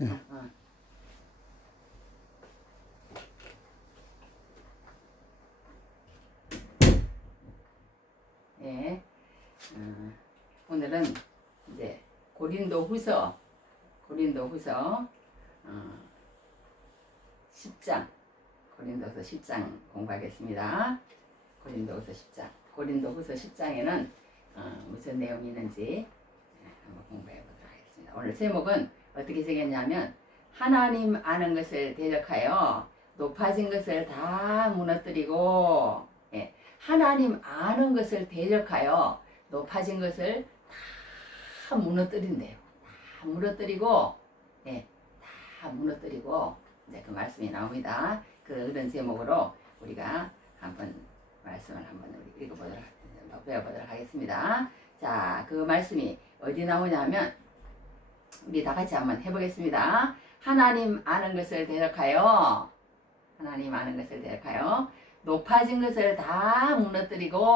예. 예. 오늘은 이제 고린도후서 10장 고린도후서 10장 공부하겠습니다. 고린도후서 10장에는 무슨 내용이 있는지 한번 공부해 보도록 하겠습니다. 오늘 제목은 어떻게 정했냐면 하나님 아는 것을 대적하여 높아진 것을 다 무너뜨리고, 예, 하나님 아는 것을 대적하여 높아진 것을 다 무너뜨린대요. 다 무너뜨리고, 예, 다 무너뜨리고, 이제 그 말씀이 나옵니다. 그런 제목으로 우리가 한번 말씀을 한번 읽어보도록, 배워보도록 하겠습니다. 자, 그 말씀이 어디 나오냐면, 우리 다 같이 한번 해보겠습니다. 하나님 아는 것을 대적하여, 높아진 것을 다 무너뜨리고,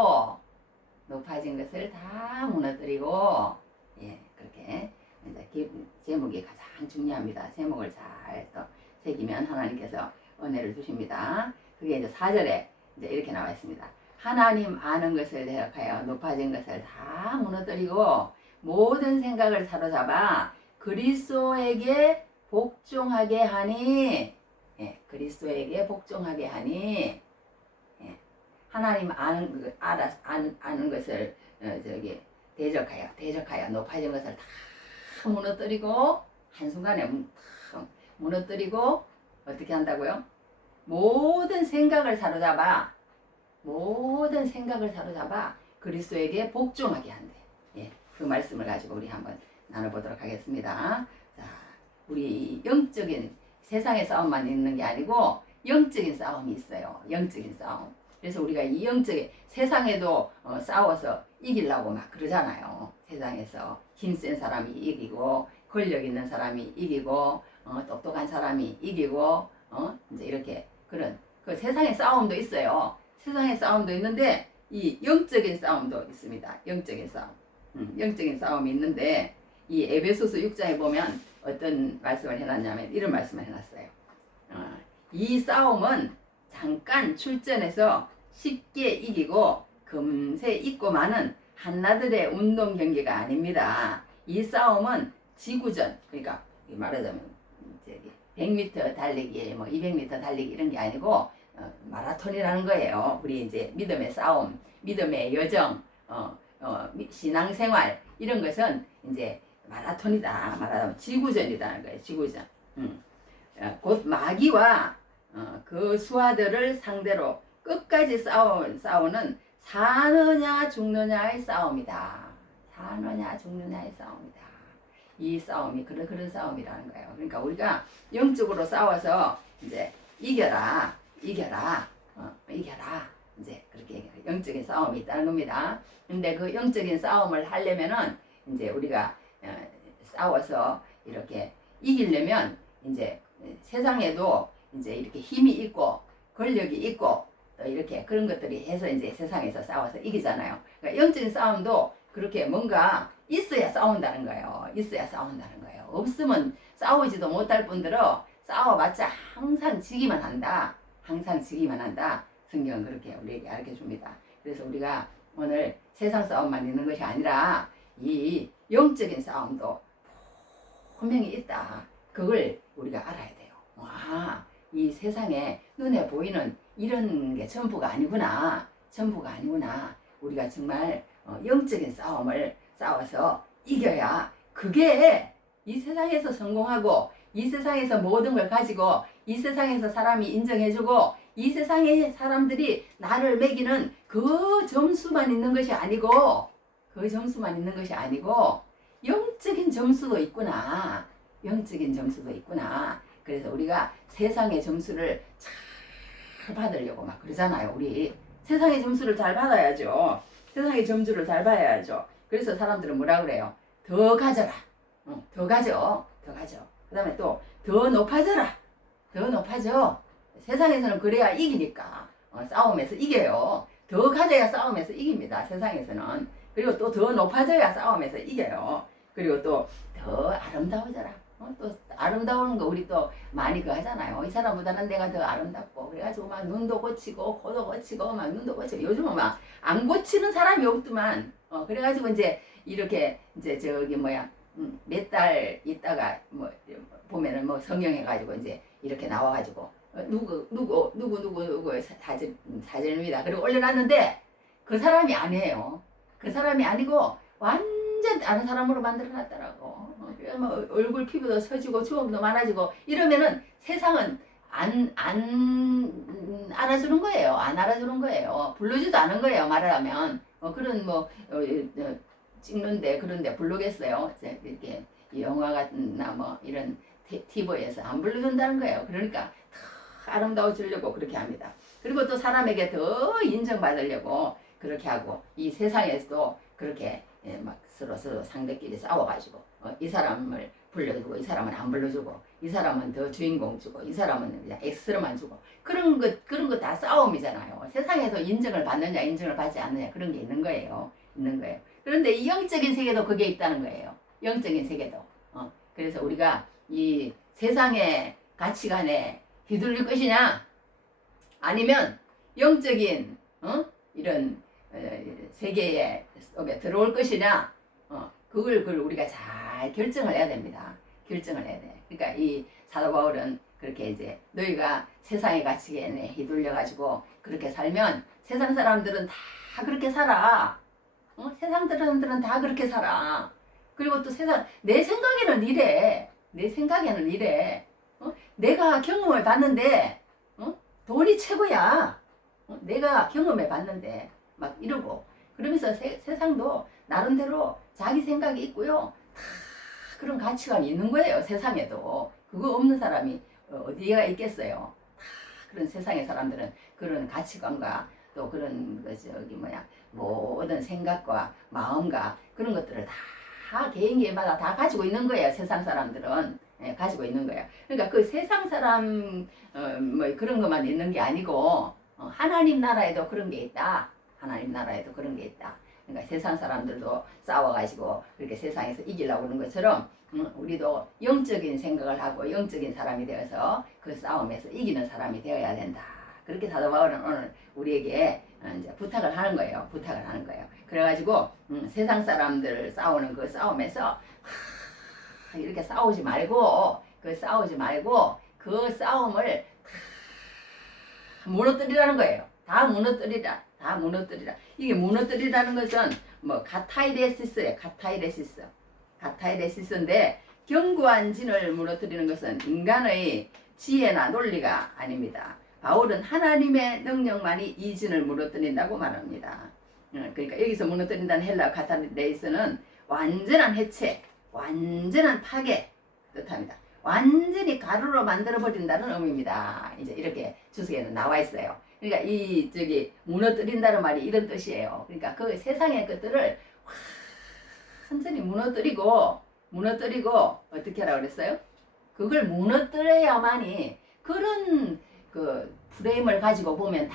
예, 그렇게 이제 제목이 가장 중요합니다. 제목을 잘 또 새기면 하나님께서 은혜를 주십니다. 그게 이제 4절에 이제 이렇게 나와 있습니다. 하나님 아는 것을 대적하여 높아진 것을 다 무너뜨리고 모든 생각을 사로잡아 그리스도에게 복종하게 하니, 예, 그리스도에게 복종하게 하니, 예, 하나님 아는 것을 대적하여 높아진 것을 다 무너뜨리고 한순간에 무너뜨리고 어떻게 한다고요? 모든 생각을 사로잡아 그리스도에게 복종하게 한대. 예, 그 말씀을 가지고 우리 한번 나눠보도록 하겠습니다. 자, 우리 영적인 세상의 싸움만 있는 게 아니고 영적인 싸움이 있어요. 영적인 싸움. 그래서 우리가 이 영적인 세상에도 싸워서 이기려고 막 그러잖아요. 세상에서 힘센 사람이 이기고 권력 있는 사람이 이기고 똑똑한 사람이 이기고 이제 이렇게 그런 그 세상의 싸움도 있어요. 세상의 싸움도 있는데 이 영적인 싸움도 있습니다. 영적인 싸움이 있는데 이 에베소서 6장에 보면 어떤 말씀을 해놨냐면 이런 말씀을 해놨어요. 이 싸움은 잠깐 출전해서 쉽게 이기고 금세 잊고 마는 한나들의 운동 경기가 아닙니다. 이 싸움은 지구전, 그러니까 말하자면 100m 달리기, 뭐 200m 달리기 이런 게 아니고 마라톤이라는 거예요. 우리 이제 믿음의 싸움, 믿음의 여정, 신앙생활 이런 것은 이제 마라톤이다. 말하자면 지구전이라는 거예요. 지구전. 곧 마귀와 그 수하들을 상대로 끝까지 싸우는 사느냐 죽느냐의 싸움이다. 이 싸움이 그런 싸움이라는 거예요. 그러니까 우리가 영적으로 싸워서 이제 이겨라. 이제 그렇게 영적인 싸움이 있다는 겁니다. 근데 그 영적인 싸움을 하려면은 이제 우리가 싸워서 이렇게 이기려면 이제 세상에도 이제 이렇게 힘이 있고 권력이 있고 또 이렇게 그런 것들이 해서 이제 세상에서 싸워서 이기잖아요. 그러니까 영적인 싸움도 그렇게 뭔가 있어야 싸운다는 거예요. 없으면 싸우지도 못할 뿐더러 싸워봤자 항상 지기만 한다. 성경은 그렇게 우리에게 알려 줍니다. 그래서 우리가 오늘 세상 싸움만 있는 것이 아니라 이 영적인 싸움도 분명히 있다. 그걸 우리가 알아야 돼요. 이 세상에 눈에 보이는 이런 게 전부가 아니구나. 우리가 정말 영적인 싸움을 싸워서 이겨야 그게 이 세상에서 성공하고 이 세상에서 모든 걸 가지고 이 세상에서 사람이 인정해주고 이 세상의 사람들이 나를 매기는 그 점수만 있는 것이 아니고 영적인 점수도 있구나. 그래서 우리가 세상의 점수를 잘 받으려고 막 그러잖아요. 우리 세상의 점수를 잘 받아야죠. 그래서 사람들은 뭐라 그래요? 더 가져라. 더 가져. 그 다음에 또 더 높아져라. 세상에서는 그래야 이기니까 싸움에서 이겨요. 더 가져야 싸움에서 이깁니다. 세상에서는. 그리고 또 더 높아져야 싸움에서 이겨요. 그리고 또 더 아름다워져라. 또 아름다운 거 우리 또 많이 그 하잖아요. 이 사람보다는 내가 더 아름답고 그래가지고 막 눈도 고치고 코도 고치고 막 눈도 고치고 요즘은 막 안 고치는 사람이 없더만. 그래가지고 이제 이렇게 이제 저기 뭐야 몇 달 있다가 뭐 보면은 뭐 성형해가지고 이제 이렇게 나와가지고 누구 사진입니다. 그리고 올려놨는데 그 사람이 아니에요. 그 사람이 아니고 완전 다른 사람으로 만들어놨더라고. 그래 뭐 얼굴 피부도 서지고 주름도 많아지고 이러면은 세상은 안 알아주는 거예요. 안 알아주는 거예요. 불러주도 않은 거예요. 말하자면 그런 뭐 찍는데 그런데 부르겠어요. 이렇게 영화 같은나 뭐 이런 TV에서 안 불러준다는 거예요. 그러니까 더 아름다워지려고 그렇게 합니다. 그리고 또 사람에게 더 인정받으려고 그렇게 하고 이 세상에서도 그렇게 막 서로 상대끼리 싸워가지고 이 사람을 불러주고 이 사람은 안 불러주고 이 사람은 더 주인공 주고 이 사람은 그냥 엑스트라만 주고 그런 거 다 싸움이잖아요. 세상에서 인정을 받느냐 인정을 받지 않느냐 그런 게 있는 거예요. 그런데 이 영적인 세계도 그게 있다는 거예요. 영적인 세계도. 그래서 우리가 이 세상의 가치관에 휘둘릴 것이냐 아니면 영적인 이런 세계 속에 들어올 것이냐 그걸 우리가 잘 결정을 해야 됩니다. 결정을 해야 돼. 그러니까 이 사도 바울은 그렇게 이제 너희가 세상의 가치관에 휘둘려 가지고 그렇게 살면 세상 사람들은 다 그렇게 살아. 세상 사람들은 다 그렇게 살아. 그리고 또 내 생각에는 이래. 내 생각에는 이래. 내가 경험을 봤는데 돈이 최고야. 내가 경험해 봤는데 막 이러고 그러면서 세상도 나름대로 자기 생각이 있고요. 다 그런 가치관이 있는 거예요. 세상에도. 그거 없는 사람이 어디가 있겠어요. 다 그런 세상의 사람들은 그런 가치관과 또 그런 모든 생각과 마음과 그런 것들을 다 개인마다 다 가지고 있는 거예요. 세상 사람들은 가지고 있는 거예요. 그러니까 그 세상 사람 뭐 그런 것만 있는 게 아니고 하나님 나라에도 그런 게 있다. 하나님 나라에도 그런 게 있다. 그러니까 세상 사람들도 싸워가지고 그렇게 세상에서 이기려고 하는 것처럼 우리도 영적인 생각을 하고 영적인 사람이 되어서 그 싸움에서 이기는 사람이 되어야 된다. 그렇게 사도 바울은 오늘 우리에게 이제 부탁을 하는 거예요. 부탁을 하는 거예요. 그래가지고 세상 사람들 싸우는 그 싸움에서 이렇게 싸우지 말고 그 싸움을 다 무너뜨리라는 거예요. 다 무너뜨리라. 다 무너뜨리라. 이게 무너뜨리라는 것은 뭐 카타이레시스예요. 카타이레시스인데 견고한 진을 무너뜨리는 것은 인간의 지혜나 논리가 아닙니다. 바울은 하나님의 능력만이 이 진을 무너뜨린다고 말합니다. 그러니까 여기서 무너뜨린다는 헬라 카타이레시스는 완전한 해체, 완전한 파괴 뜻합니다. 완전히 가루로 만들어버린다는 의미입니다. 이제 이렇게 주석에는 나와 있어요. 그러니까 무너뜨린다는 말이 이런 뜻이에요. 그러니까 그 세상의 것들을 완전히 무너뜨리고 어떻게 하라고 그랬어요? 그걸 무너뜨려야만이 그런 그 프레임을 가지고 보면 다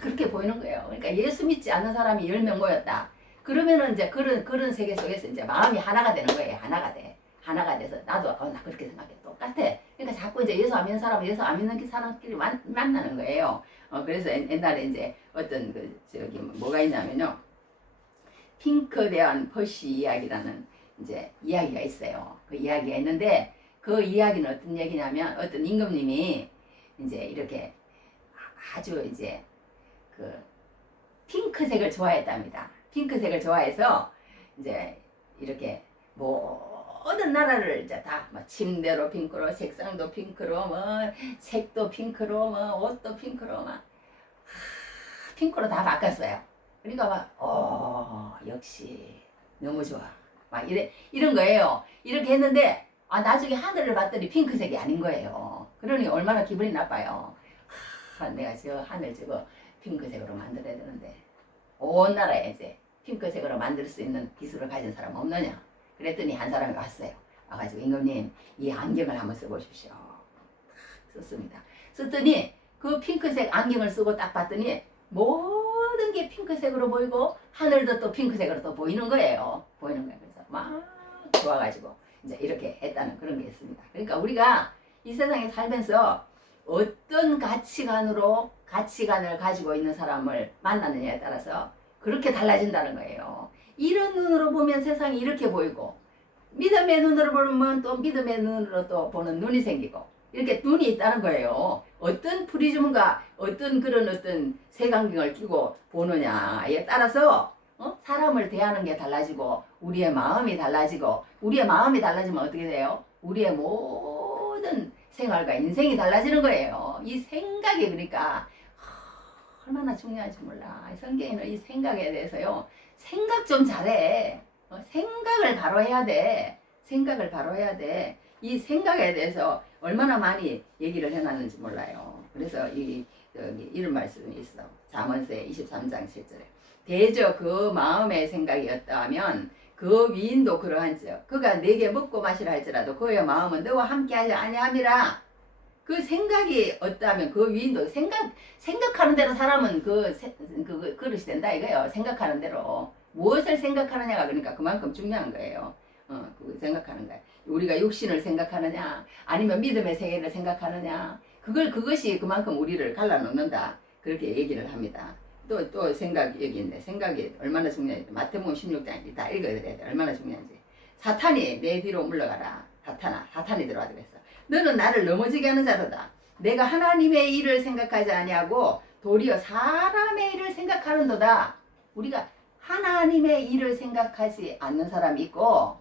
그렇게 보이는 거예요. 그러니까 예수 믿지 않는 사람이 10명 모였다. 그러면은 이제 그런 세계 속에서 이제 마음이 하나가 되는 거예요. 하나가 돼서 나도 나 그렇게 생각해. 똑같아. 그러니까 자꾸 이제 예수 안 믿는 사람, 예수 안 믿는 사람끼리 만나는 거예요. 그래서 옛날에 이제 어떤 뭐가 있냐면요. 핑크 대한 퍼시 이야기라는 이제 이야기가 있어요. 그 이야기가 있는데 그 이야기는 어떤 얘기냐면 어떤 임금님이 이제 이렇게 아주 이제 그 핑크색을 좋아했답니다. 핑크색을 좋아해서 이제 이렇게 모든 나라를 이제 다 뭐 침대로 핑크로, 색상도 핑크로, 뭐 색도 핑크로, 뭐 옷도 핑크로 막 핑크로 다 바꿨어요. 그러니까 역시 너무 좋아. 막 이런 거예요. 이렇게 했는데 나중에 하늘을 봤더니 핑크색이 아닌 거예요. 그러니 얼마나 기분이 나빠요. 내가 저 하늘 저거 핑크색으로 만들어야 되는데 온 나라에 이제 핑크색으로 만들 수 있는 기술을 가진 사람 없느냐. 그랬더니 한 사람이 왔어요. 와가지고 임금님 이 안경을 한번 써보십시오. 썼습니다. 썼더니 그 핑크색 안경을 쓰고 딱 봤더니 모든 게 핑크색으로 보이고 하늘도 또 핑크색으로 또 보이는 거예요. 그래서 막 좋아가지고 이제 이렇게 했다는 그런 게 있습니다. 그러니까 우리가 이 세상에 살면서 어떤 가치관을 가지고 있는 사람을 만나느냐에 따라서 그렇게 달라진다는 거예요. 이런 눈으로 보면 세상이 이렇게 보이고, 믿음의 눈으로 보면 또 믿음의 눈으로 또 보는 눈이 생기고, 이렇게 눈이 있다는 거예요. 어떤 프리즘과 어떤 그런 어떤 색안경을 끼고 보느냐에 따라서 사람을 대하는 게 달라지고, 우리의 마음이 달라지고, 우리의 마음이 달라지면 어떻게 돼요? 우리의 모든 생활과 인생이 달라지는 거예요. 이 생각이 그러니까 얼마나 중요한지 몰라. 성경에는 이 생각에 대해서요. 생각 좀 잘해. 생각을 바로 해야 돼. 생각을 바로 해야 돼. 이 생각에 대해서 얼마나 많이 얘기를 해놨는지 몰라요. 그래서 이런 말씀이 있어. 잠언서의 23장 7절에. 대저 그 마음의 생각이었다면 그 위인도 그러한즉 그가 내게 먹고 마시라 할지라도 그의 마음은 너와 함께하지 아니함이라. 그 생각이 없다면 그 위인도 생각하는 대로 사람은 그 그릇이 된다 이거예요. 생각하는 대로 무엇을 생각하느냐가 그러니까 그만큼 중요한 거예요. 그 생각하는 거예요. 우리가 육신을 생각하느냐 아니면 믿음의 세계를 생각하느냐 그것이 그만큼 우리를 갈라놓는다 그렇게 얘기를 합니다. 또 생각이 여기 있는데 생각이 얼마나 중요한지 마태복음 16장 다 읽어야 돼. 얼마나 중요한지. 사탄이 내 뒤로 물러가라. 사탄이 들어와서 그랬어. 너는 나를 넘어지게 하는 자로다. 내가 하나님의 일을 생각하지 아니하고 도리어 사람의 일을 생각하는도다. 우리가 하나님의 일을 생각하지 않는 사람이 있고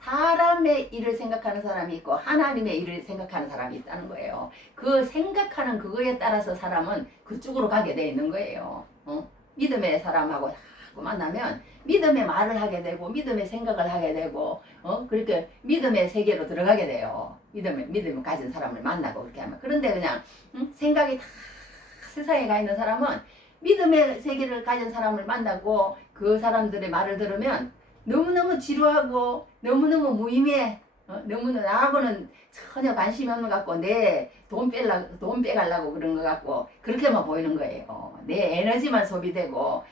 사람의 일을 생각하는 사람이 있고 하나님의 일을 생각하는 사람이 있다는 거예요. 그 생각하는 그거에 따라서 사람은 그쪽으로 가게 돼 있는 거예요. 믿음의 사람하고 자꾸 만나면 믿음의 말을 하게 되고 믿음의 생각을 하게 되고 그렇게 믿음의 세계로 들어가게 돼요. 믿음을 가진 사람을 만나고 그렇게 하면. 그런데 그냥 생각이 다 세상에 가 있는 사람은 믿음의 세계를 가진 사람을 만나고 그 사람들의 말을 들으면 너무너무 지루하고 너무너무 무의미해. 너무너무 나하고는 전혀 관심이 없는 것 같고 내 돈 빼가려고 그런 것 같고 그렇게만 보이는 거예요. 내 에너지만 소비되고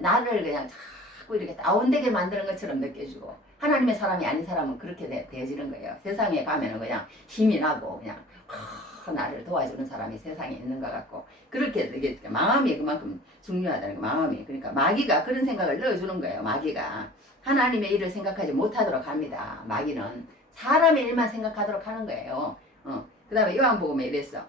나를 그냥 자꾸 이렇게 다운되게 만드는 것처럼 느껴지고 하나님의 사람이 아닌 사람은 그렇게 되어지는 거예요. 세상에 가면은 그냥 힘이 나고 그냥 나를 도와주는 사람이 세상에 있는 것 같고 그렇게 되게 마음이 그만큼 중요하다는 거. 마음이 그러니까 마귀가 그런 생각을 넣어주는 거예요. 마귀가 하나님의 일을 생각하지 못하도록 합니다. 마귀는 사람의 일만 생각하도록 하는 거예요. 그 다음에 요한복음에 이랬어.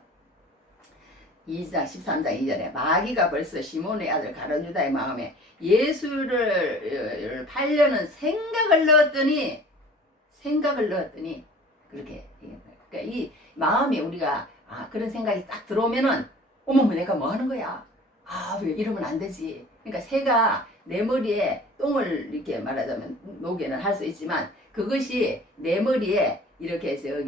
2장 13장 2절에 마귀가 벌써 시몬의 아들 가룟유다의 마음에 예수를 팔려는 생각을 넣었더니 그렇게 그러니까 이 마음이 우리가 그런 생각이 딱 들어오면은 어머 내가 뭐 하는 거야? 왜 이러면 안 되지. 그러니까 새가 내 머리에 똥을 이렇게 말하자면 녹여는 할 수 있지만 그것이 내 머리에 이렇게 새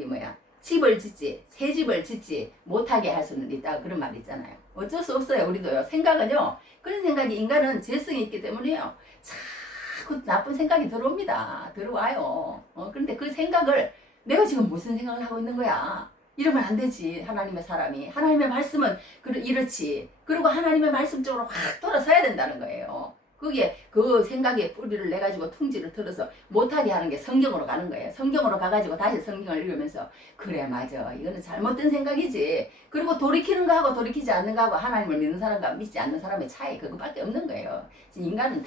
집을 짓지 못하게 할 수는 있다 그런 말이 있잖아요. 어쩔 수 없어요. 우리도요. 생각은요. 그런 생각이 인간은 죄성이 있기 때문에요. 자꾸 나쁜 생각이 들어와요. 그런데 그 생각을 내가 지금 무슨 생각을 하고 있는 거야? 이러면 안 되지. 하나님의 사람이. 하나님의 말씀은 이렇지. 그리고 하나님의 말씀 쪽으로 확 돌아서야 된다는 거예요. 그게 그 생각의 뿌리를 내가지고 퉁지를 틀어서 못하게 하는 게 성경으로 가는 거예요. 성경으로 가가지고 다시 성경을 읽으면서 그래 맞아 이거는 잘못된 생각이지. 그리고 돌이키는 거하고 돌이키지 않는 거하고 하나님을 믿는 사람과 믿지 않는 사람의 차이 그거밖에 없는 거예요. 인간은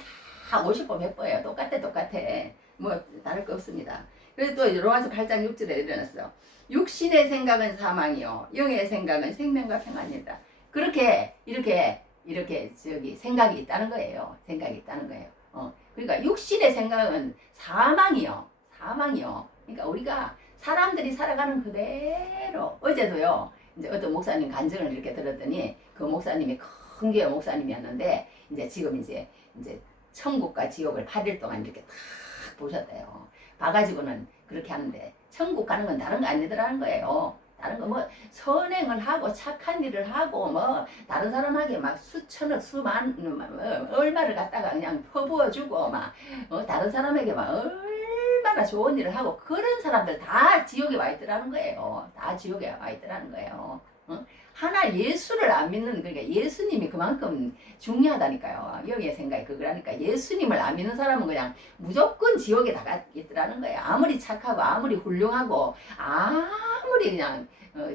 다 50번 100번이에요. 똑같아. 뭐 다를 거 없습니다. 그래서 또 로마서 8장 6절에 일어났어. 육신의 생각은 사망이요 영의 생각은 생명과 평안이다. 그렇게 이렇게 생각이 있다는 거예요. 그러니까 육신의 생각은 사망이요. 그러니까 우리가 사람들이 살아가는 그대로 어제도요. 이제 어떤 목사님 간증을 이렇게 들었더니 그 목사님이 큰 교회 목사님이었는데 지금 이제 천국과 지옥을 8일 동안 이렇게 딱 보셨대요. 봐가지고는 그렇게 하는데 천국 가는 건 다른 거 아니더라는 거예요. 다른 거 뭐 선행을 하고 착한 일을 하고 뭐 다른 사람에게 막 수천억 수만 얼마를 갖다가 그냥 퍼부어주고 막 다른 사람에게 막 얼마나 좋은 일을 하고 그런 사람들 다 지옥에 와 있더라는 거예요. 하나 예수를 안 믿는, 그러니까 예수님이 그만큼 중요하다니까요. 여기에 생각이 그거라니까. 예수님을 안 믿는 사람은 그냥 무조건 지옥에 나가겠더라는 거예요. 아무리 착하고 아무리 훌륭하고 아무리 그냥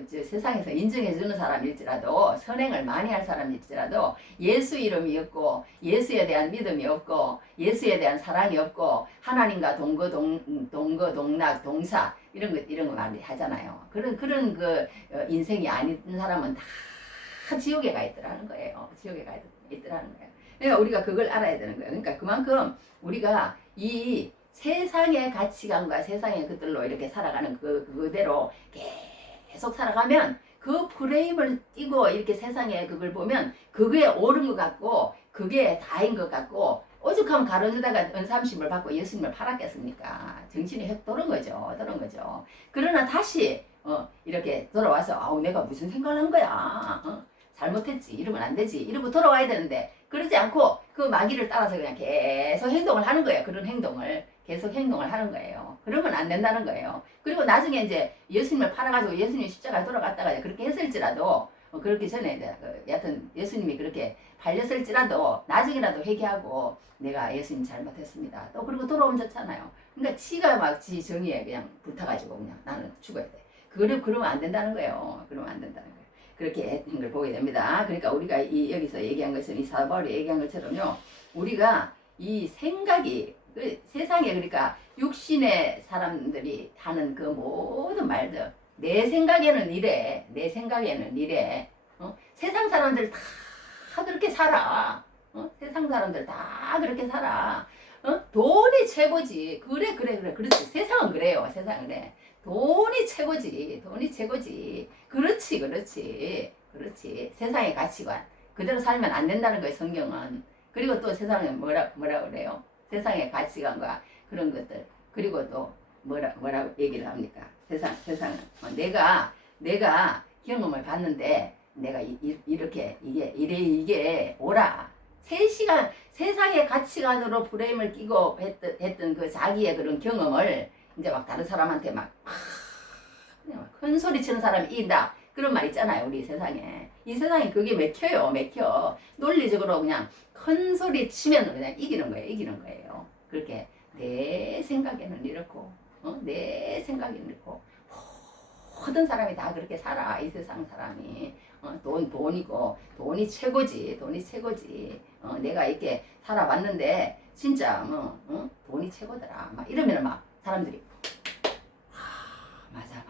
세상에서 인정해주는 사람일지라도, 선행을 많이 할 사람일지라도 예수 이름이 없고 예수에 대한 믿음이 없고 예수에 대한 사랑이 없고 하나님과 동거 동락 동사 이런 거 많이 하잖아요. 그런 그 인생이 아닌 사람은 다 지옥에 가 있더라는 거예요. 지옥에 가 있더라는 거예요. 그러니까 우리가 그걸 알아야 되는 거예요. 그러니까 그만큼 우리가 이 세상의 가치관과 세상의 것들로 이렇게 살아가는 그대로 계속 살아가면 그 프레임을 띄고 이렇게 세상에 그걸 보면 그게 옳은 것 같고 그게 다인 것 같고 오죽하면 가론유다가 은삼심을 받고 예수님을 팔았겠습니까? 정신이 획 도는 거죠. 그러나 다시 이렇게 돌아와서 아우 내가 무슨 생각을 한 거야? 잘못했지. 이러면 안 되지. 이러고 돌아와야 되는데 그러지 않고 그 마귀를 따라서 그냥 계속 행동을 하는 거예요. 그런 행동을 계속 행동을 하는 거예요. 그러면 안 된다는 거예요. 그리고 나중에 이제 예수님을 팔아가지고 예수님 십자가에 돌아갔다가 그렇게 했을지라도 그렇기 전에 이제 여하튼 예수님이 그렇게 팔렸을지라도 나중에라도 회개하고 내가 예수님 잘못했습니다. 또 그리고 돌아오면 좋잖아요. 그러니까 지가 막 지 정의에 그냥 붙어가지고 그냥 나는 죽어야 돼. 그러면 안 된다는 거예요. 그러면 안 된다는 거예요. 그렇게 했던 걸 보게 됩니다. 그러니까 우리가 여기서 얘기한 것은 이 사도 바울이 얘기한 것처럼요. 우리가 이 생각이 세상에 그러니까 육신의 사람들이 하는 그 모든 말들 내 생각에는 이래 세상 사람들 다 그렇게 살아 세상 사람들 다 그렇게 살아 돈이 최고지 그렇지 세상은 그래요 세상은 그래 돈이 최고지 그렇지 세상의 가치관 그대로 살면 안 된다는 거예요 성경은. 그리고 또 세상에 뭐라 그래요 세상의 가치관과 그런 것들 그리고 또 뭐라고 얘기를 합니까? 세상은 내가 경험을 봤는데 내가 이렇게 이게 옳아. 3시간 세상의 가치관으로 프레임을 끼고 했던 그 자기의 그런 경험을 이제 막 다른 사람한테 막 큰 소리 치는 사람이 이긴다. 그런 말 있잖아요. 우리 세상에. 이 세상에 그게 맥혀. 논리적으로 그냥 큰 소리 치면 그냥 이기는 거예요. 그렇게 내 생각에는 이렇고 내 생각에는 이렇고 모든 사람이 다 그렇게 살아. 이 세상 사람이 돈이고 돈이 최고지 내가 이렇게 살아봤는데 진짜 돈이 최고더라 막 이러면 막 사람들이 맞아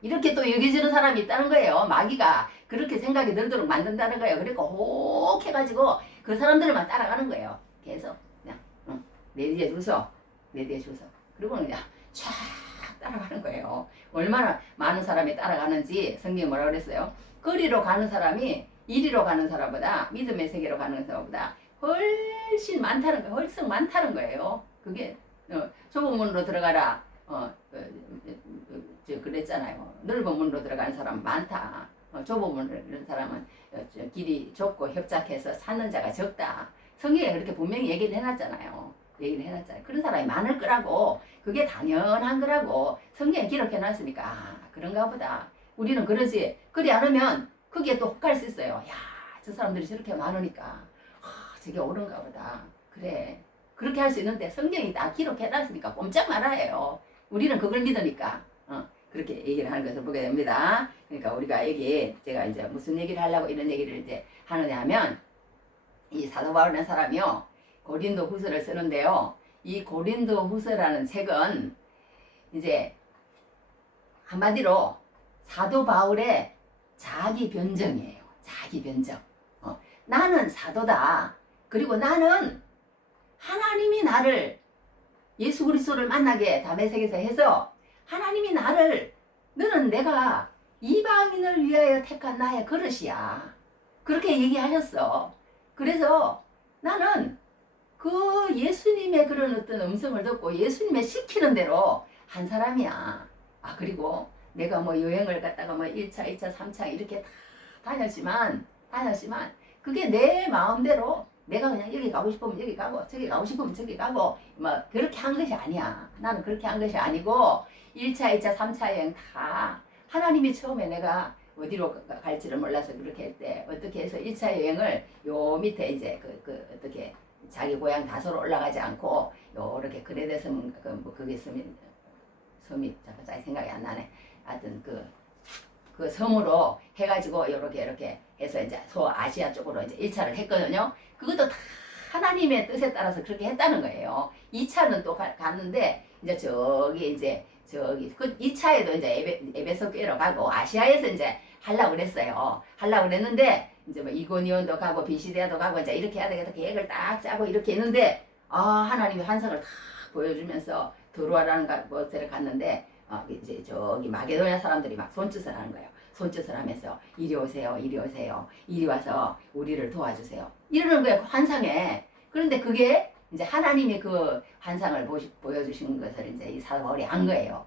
이렇게 또 여겨지는 사람이 있다는 거예요. 마귀가 그렇게 생각이 들도록 만든다는 거예요. 그러니까 혹 해가지고 그 사람들만 따라가는 거예요. 계속 그냥 내 뒤에 줄 서 그리고 그냥 쫙 따라가는 거예요. 얼마나 많은 사람이 따라가는지 성경이 뭐라고 그랬어요? 거리로 가는 사람이 이리로 가는 사람보다 믿음의 세계로 가는 사람보다 훨씬 많다는 거예요. 그게 좁은 문으로 들어가라. 그랬잖아요. 넓은 문으로 들어가는 사람 많다. 좁은 문으로 들어가는 사람은 길이 좁고 협착해서 찾는 자가 적다. 성경에 그렇게 분명히 얘기를 해놨잖아요. 그런 사람이 많을 거라고 그게 당연한 거라고 성경에 기록해놨으니까 그런가 보다. 우리는 그러지. 그리 않으면 그게 또 혹할 수 있어요. 야, 저 사람들이 저렇게 많으니까 저게 옳은가 보다. 그래. 그렇게 할 수 있는데 성경이 다 기록해놨으니까 꼼짝 말아요. 우리는 그걸 믿으니까 그렇게 얘기를 하는 것을 보게 됩니다. 그러니까 우리가 제가 이제 무슨 얘기를 하려고 이런 얘기를 이제 하느냐 하면 이 사도 바울이라는 사람이요 고린도 후서를 쓰는데요. 이 고린도 후서라는 책은 이제 한마디로 사도 바울의 자기 변정이에요. 자기 변정. 나는 사도다. 그리고 나는 하나님이 나를 예수 그리스도를 만나게 다메섹에서 해서 하나님이 너는 내가 이방인을 위하여 택한 나의 그릇이야. 그렇게 얘기하셨어. 그래서 나는 그 예수님의 그런 어떤 음성을 듣고 예수님의 시키는 대로 한 사람이야. 그리고 내가 뭐 여행을 갔다가 뭐 1차, 2차, 3차 이렇게 다 다녔지만 그게 내 마음대로 내가 그냥 여기 가고 싶으면 여기 가고 저기 가고 싶으면 저기 가고 뭐 그렇게 한 것이 아니야. 나는 그렇게 한 것이 아니고 1차, 2차, 3차 여행 다 하나님이 처음에 내가 어디로 갈지를 몰라서 그렇게 할 때 어떻게 해서 1차 여행을 요 밑에 이제 어떻게 자기 고향 다소로 올라가지 않고 요렇게 그레데 섬뭐 그게 섬이 잠깐 생각이 안 나네. 하여튼 그 섬으로 해가지고 이렇게 해서 이제 소아시아 쪽으로 이제 1차를 했거든요. 그것도 다 하나님의 뜻에 따라서 그렇게 했다는 거예요. 2차는 또 갔는데 이제 저기 그 2차에도 이제 에베소 교회로 가고 아시아에서 이제 하려고 그랬어요. 하려고 그랬는데 이제 뭐 이고니온도 가고 비시디아도 가고 이제 이렇게 해야 되겠다 계획을 딱 짜고 이렇게 했는데 하나님이 환상을 딱 보여주면서 들어와라는 곳에 갔는데 이제 저기 마게도냐 사람들이 막 손짓을 하는 거예요. 손짓을 하면서 이리 오세요, 이리 오세요, 이리 와서 우리를 도와주세요. 이러는 거예요, 그 환상에. 그런데 그게 이제 하나님이 그 환상을 보여주신 것을 이제 이 사도 바울이 안 거예요.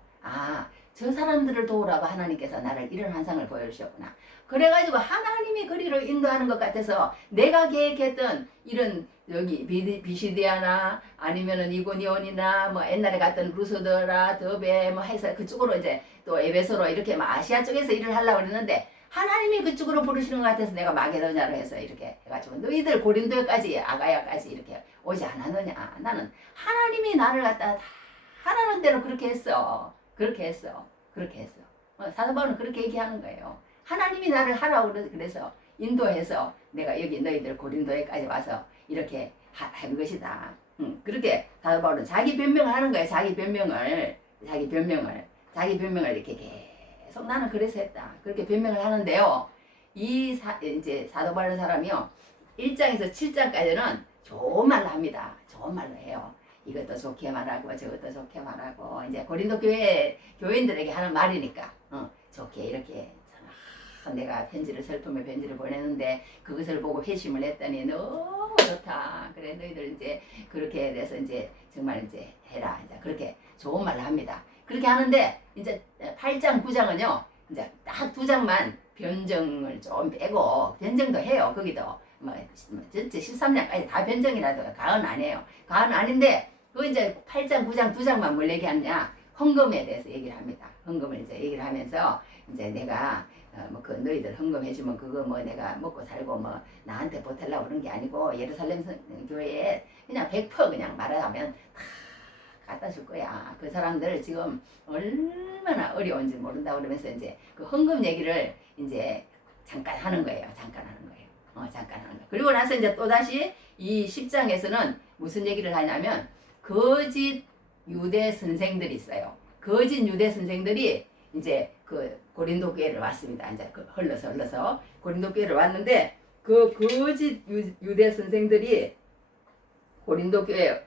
저 사람들을 도우라고 하나님께서 나를 이런 환상을 보여주셨구나. 그래가지고 하나님이 그리로 인도하는 것 같아서 내가 계획했던 이런 여기 비시디아나 아니면은 이고니온이나 뭐 옛날에 갔던 루스드라 더베 뭐 해서 그쪽으로 이제 또 에베소로 이렇게 아시아 쪽에서 일을 하려고 그랬는데 하나님이 그쪽으로 부르시는 것 같아서 내가 마게도냐로 해서 이렇게 해가지고 너희들 고린도까지 아가야까지 이렇게 오지 않았느냐. 나는 하나님이 나를 갖다 다 하라는 대로 그렇게 했어. 그렇게 했어. 사도 바울은 그렇게 얘기하는 거예요. 하나님이 나를 하라고 그래서 인도해서 내가 여기 너희들 고린도에까지 와서 이렇게 한 것이다. 그렇게 사도 바울은 자기 변명을 하는 거예요. 자기 변명을 이렇게 계속 나는 그래서 했다. 그렇게 변명을 하는데요. 이제 사도 바울 사람이요. 1장에서 7장까지는 좋은 말로 합니다. 좋은 말로 해요. 이것도 좋게 말하고 저것도 좋게 말하고 이제 고린도 교인들에게 하는 말이니까 좋게 이렇게 내가 슬픔의 편지를 보냈는데 그것을 보고 회심을 했더니 너무 좋다. 그래 너희들 이제 그렇게 돼서 이제 정말 이제 해라. 이제 그렇게 좋은 말을 합니다. 그렇게 하는데 이제 8장 9장은요. 이제 딱 2장만 변정을 좀 빼고 변정도 해요. 거기도 뭐 전체 13장까지 다 변정이라도 가은 아니에요. 가은 아닌데 그 이제 8장 9장 2장만 뭘 얘기하느냐 헌금에 대해서 얘기를 합니다. 헌금을 이제 얘기를 하면서 이제 내가 뭐 그 너희들 헌금해주면 그거 뭐 내가 먹고 살고 뭐 나한테 보태려고 그런 게 아니고 예루살렘 교회에 그냥 100% 그냥 말하자면 다 갖다 줄 거야. 그 사람들 지금 얼마나 어려운지 모른다 그러면서 이제 그 헌금 얘기를 이제 잠깐 하는 거예요. 잠깐 하는 거예요. 그리고 나서 이제 또다시 이 10장에서는 무슨 얘기를 하냐면 거짓 유대 선생들이 있어요. 거짓 유대 선생들이 이제 그 고린도 교회를 왔습니다. 이제 흘러서 고린도 교회를 왔는데 그 거짓 유대 선생들이 고린도 교회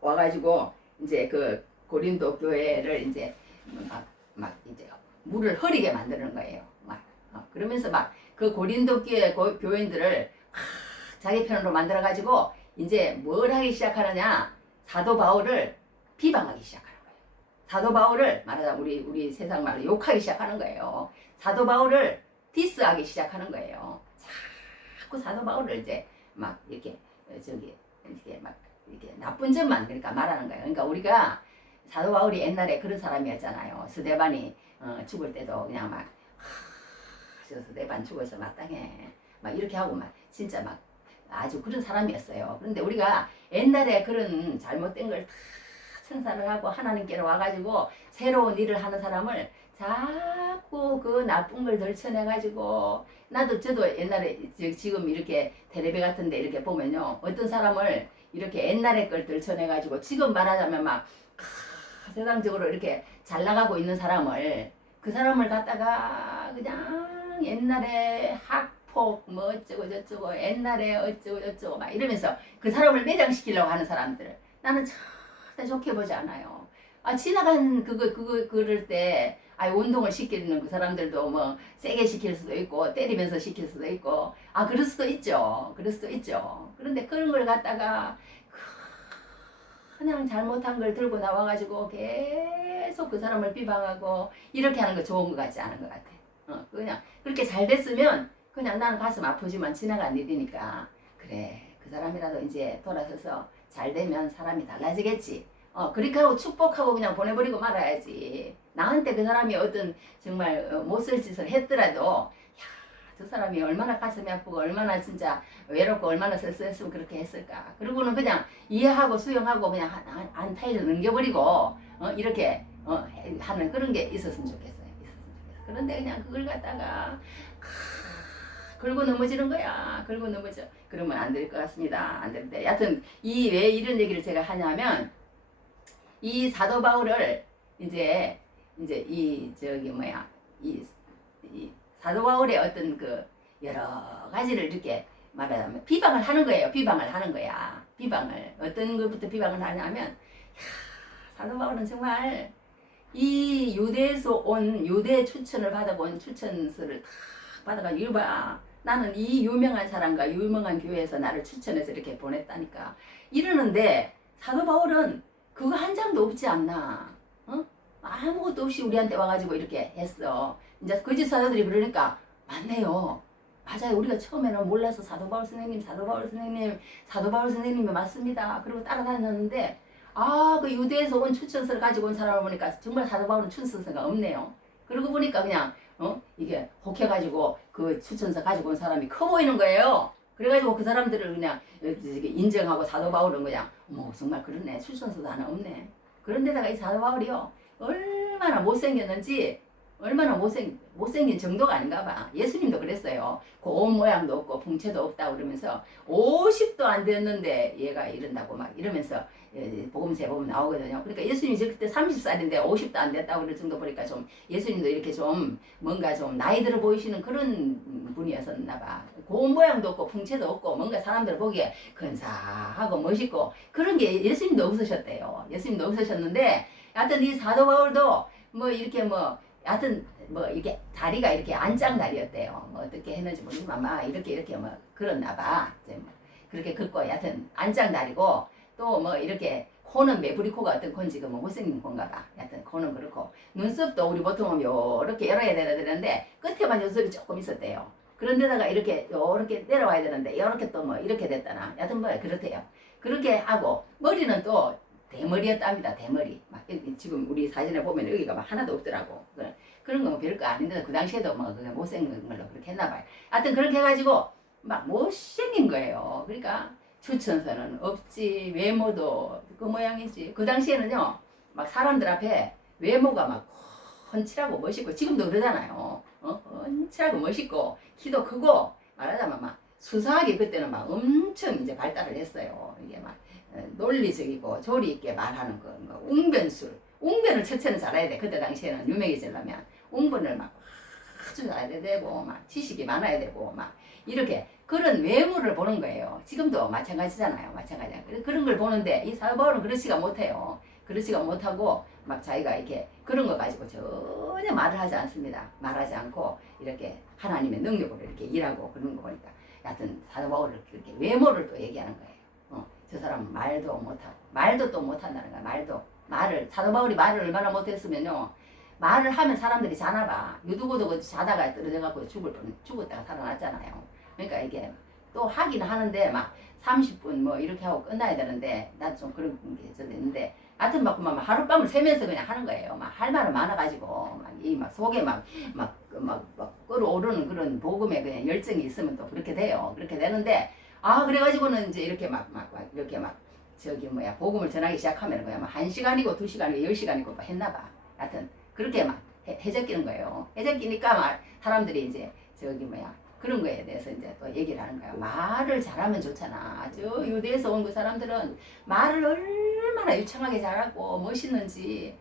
와가지고 이제 그 고린도 교회를 이제 막 이제 물을 흐리게 만드는 거예요. 그러면서 막 그 고린도 교회 교인들을 자기 편으로 만들어 가지고 이제 뭘 하기 시작하느냐 사도 바울을 비방하기 시작하는 거예요. 사도 바울을 말하자면 우리 세상 말로 욕하기 시작하는 거예요. 사도 바울을 디스하기 시작하는 거예요. 자꾸 사도 바울을 이제 막 이렇게 막 이렇게 나쁜 점만 그러니까 말하는 거예요. 그러니까 우리가 사도 바울이 옛날에 그런 사람이었잖아요. 스데반이 죽을 때도 그냥 막 저 스데반 죽어서 마땅해 막 이렇게 하고 막 진짜 막 아주 그런 사람이었어요. 그런데 우리가 옛날에 그런 잘못된 걸 다 청산을 하고 하나님께로 와가지고 새로운 일을 하는 사람을 자꾸 그 나쁜 걸 덜쳐내가지고 저도 옛날에 지금 이렇게 텔레비 같은데 이렇게 보면요 어떤 사람을 이렇게 옛날에 걸 들춰내가지고 지금 말하자면 막 세상적으로 이렇게 잘 나가고 있는 사람을 그 사람을 갖다가 그냥 옛날에 학폭 뭐 어쩌고 저쩌고 옛날에 어쩌고 저쩌고 막 이러면서 그 사람을 매장시키려고 하는 사람들 나는 절대 좋게 보지 않아요. 지나간 그럴 때 운동을 시키는 그 사람들도 뭐 세게 시킬 수도 있고 때리면서 시킬 수도 있고 그럴 수도 있죠. 그런데 그런 걸 갖다가 그냥 잘못한 걸 들고 나와가지고 계속 그 사람을 비방하고 이렇게 하는 거 좋은 것 같지 않은 것 같아. 그냥 그렇게 잘 됐으면 그냥 나는 가슴 아프지만 지나간 일이니까 그래 그 사람이라도 이제 돌아서서 잘 되면 사람이 달라지겠지. 그렇게 하고 축복하고 그냥 보내버리고 말아야지. 나한테 그 사람이 어떤 정말 못쓸 짓을 했더라도 저 사람이 얼마나 가슴이 아프고 얼마나 진짜 외롭고 얼마나 쓸쓸했으면 그렇게 했을까. 그리고는 그냥 이해하고 수용하고 그냥 한 타일을 넘겨버리고 이렇게 하는 그런 게 있었으면 좋겠어요. 그런데 그냥 그걸 갖다가 긁고 넘어지는 거야. 긁고 넘어져. 그러면 안 될 것 같습니다. 안 되는데. 여하튼 왜 이런 얘기를 제가 하냐면 이 사도 바울을 이제 이 사도 바울의 어떤 그 여러 가지를 이렇게 말하자면 비방을 하는 거예요. 비방을 하는 거야. 비방을 어떤 것부터 비방을 하냐면 사도 바울은 정말 이 유대에서 온 유대 추천을 받아본 추천서를 다 받아가지고 이거 봐. 나는 이 유명한 사람과 유명한 교회에서 나를 추천해서 이렇게 보냈다니까. 이러는데 사도 바울은 그거 한 장도 없지 않나. 아무것도 없이 우리한테 와가지고 이렇게 했어. 이제 거짓 사도들이 그러니까 맞네요. 맞아요. 우리가 처음에는 몰라서 사도 바울 선생님이 맞습니다. 그리고 따라다녔는데 그 유대에서 온 추천서를 가지고 온 사람을 보니까 정말 사도 바울은 추천서가 없네요. 그러고 보니까 그냥 이게 혹해가지고 그 추천서 가지고 온 사람이 커 보이는 거예요. 그래가지고 그 사람들을 그냥 인정하고 사도 바울은 그냥 정말 그러네. 추천서도 하나 없네. 그런데다가 이 사도 바울이요 얼마나 못생겼는지 얼마나 못생긴 정도가 아닌가 봐. 예수님도 그랬어요. 고운 모양도 없고 풍채도 없다고 그러면서 50도 안 됐는데 얘가 이런다고 막 이러면서 복음서에 보면 나오거든요. 그러니까 예수님이 그때 30살인데 50도 안 됐다고 그럴 정도 보니까 좀 예수님도 이렇게 좀 뭔가 좀 나이 들어 보이시는 그런 분이었었나 봐. 고운 모양도 없고 풍채도 없고 뭔가 사람들 보기에 근사하고 멋있고 그런 게 예수님도 없으셨대요. 예수님도 없으셨는데 하여튼 이 사도 바울도 이렇게 하여튼 이렇게 다리가 이렇게 안짱다리였대요. 어떻게 했는지 모르지만 이렇게 그렇나 봐. 그렇게 긁고 하여튼 안짱다리고 또 이렇게 코는 매부리 코가 어떤 건지 못생긴 건가 봐. 하여튼 코는 그렇고 눈썹도 우리 보통은 요렇게 열어야 되는데 끝에만 눈썹이 조금 있었대요. 그런데다가 이렇게 내려와야 되는데 이렇게 또 이렇게 됐다나. 하여튼 그렇대요. 그렇게 하고 머리는 또 대머리였답니다. 대머리. 지금 우리 사진에 보면 여기가 하나도 없더라고. 그런 건 별거 아닌데 그 당시에도 그게 못생긴 걸로 그렇게 했나 봐요. 하여튼 그렇게 해가지고 못생긴 거예요. 그러니까 추천서는 없지, 외모도 그 모양이지. 그 당시에는요 사람들 앞에 외모가 훤칠하고 멋있고 지금도 그러잖아요. 훤칠하고 멋있고 키도 크고 말하자면 수사하게 그때는 엄청 이제 발달을 했어요. 이게 논리적이고 조리 있게 말하는 거, 웅변술. 웅변을 첫째는 잘해야 돼. 그때 당시에는 유명해지려면 웅변을 아주 잘해야 되고 지식이 많아야 되고 이렇게 그런 외모를 보는 거예요. 지금도 마찬가지잖아요. 그런 걸 보는데 이 사도 바울은 그렇지가 못해요. 그렇지가 못하고 자기가 이렇게 그런 거 가지고 전혀 말을 하지 않습니다. 말하지 않고 이렇게 하나님의 능력으로 이렇게 일하고 그런 거 보니까 하여튼 사도 바울을 그렇게 외모를 또 얘기하는 거예요. 저 사람은 말도 못하고 말도 또 못한다는 거야. 사도 바울이 말을 얼마나 못했으면요 말을 하면 사람들이 자나 봐. 유두고도 자다가 떨어져갖고 죽었다가 살아났잖아요. 그러니까 이게 또 하긴 하는데 30분 이렇게 하고 끝나야 되는데 난 좀 그런 게 있는데 하여튼 하룻밤을 새면서 그냥 하는 거예요. 할 말은 많아가지고 이 속에 끌어오르는 그런 복음에 그냥 열정이 있으면 또 그렇게 돼요. 그렇게 되는데 그래가지고는 이제 이렇게 이렇게 복음을 전하기 시작하면 그냥 1시간이고 2시간이고 10시간이고 했나봐. 하여튼 그렇게 해적기는 거예요. 해적기니까 사람들이 이제 그런 거에 대해서 이제 또 얘기를 하는 거예요. 말을 잘하면 좋잖아. 저 유대에서 온 그 사람들은 말을 얼마나 유창하게 잘하고 멋있는지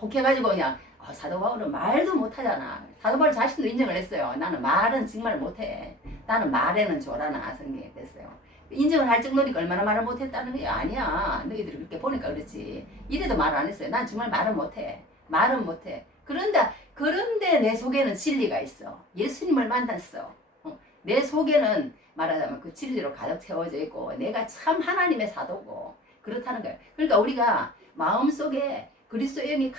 혹해가지고 그냥 사도 바울은 말도 못하잖아. 사도 바울 자신도 인정을 했어요. 나는 말은 정말 못해. 나는 말에는 조라나 성경에 그랬어요. 인정을 할 정도니까 얼마나 말을 못했다는 게 아니야. 너희들이 그렇게 보니까 그렇지. 이래도 말 안 했어요. 난 정말 말은 못해. 말은 못해. 그런데 내 속에는 진리가 있어. 예수님을 만났어. 내 속에는 말하자면 그 진리로 가득 채워져 있고 내가 참 하나님의 사도고 그렇다는 거예요. 그러니까 우리가 마음속에 그리스도의 영이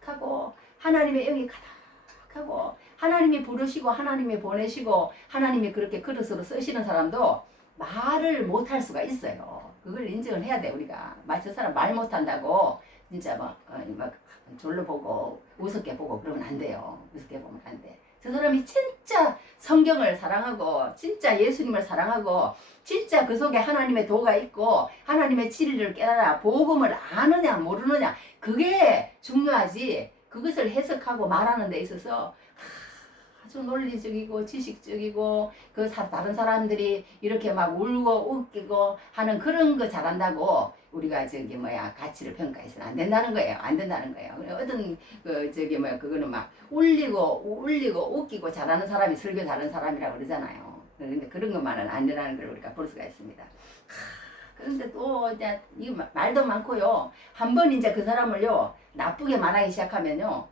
가득하고 하나님의 영이 가득하고 하나님이 부르시고 하나님이 보내시고 하나님이 그렇게 그릇으로 쓰시는 사람도 말을 못할 수가 있어요. 그걸 인정을 해야 돼 우리가. 저 사람 말 못한다고 진짜 막 졸로 보고 우습게 보고 그러면 안 돼요. 우습게 보면 안 돼. 저 사람이 진짜 성경을 사랑하고 진짜 예수님을 사랑하고 진짜 그 속에 하나님의 도가 있고 하나님의 진리를 깨달아 복음을 아느냐 모르느냐 그게 중요하지. 그것을 해석하고 말하는 데 있어서 아주 논리적이고 지식적이고 다른 사람들이 이렇게 막 울고 웃기고 하는 그런 거 잘한다고 우리가 가치를 평가해서는 안 된다는 거예요. 안 된다는 거예요. 어떤 그거는 막 울리고 웃기고 잘하는 사람이 설교 잘하는 사람이라고 그러잖아요. 그런데 그런 것만은 안 된다는 걸 우리가 볼 수가 있습니다. 그런데 또 이제 이 말도 많고요. 한번 이제 그 사람을요 나쁘게 말하기 시작하면요.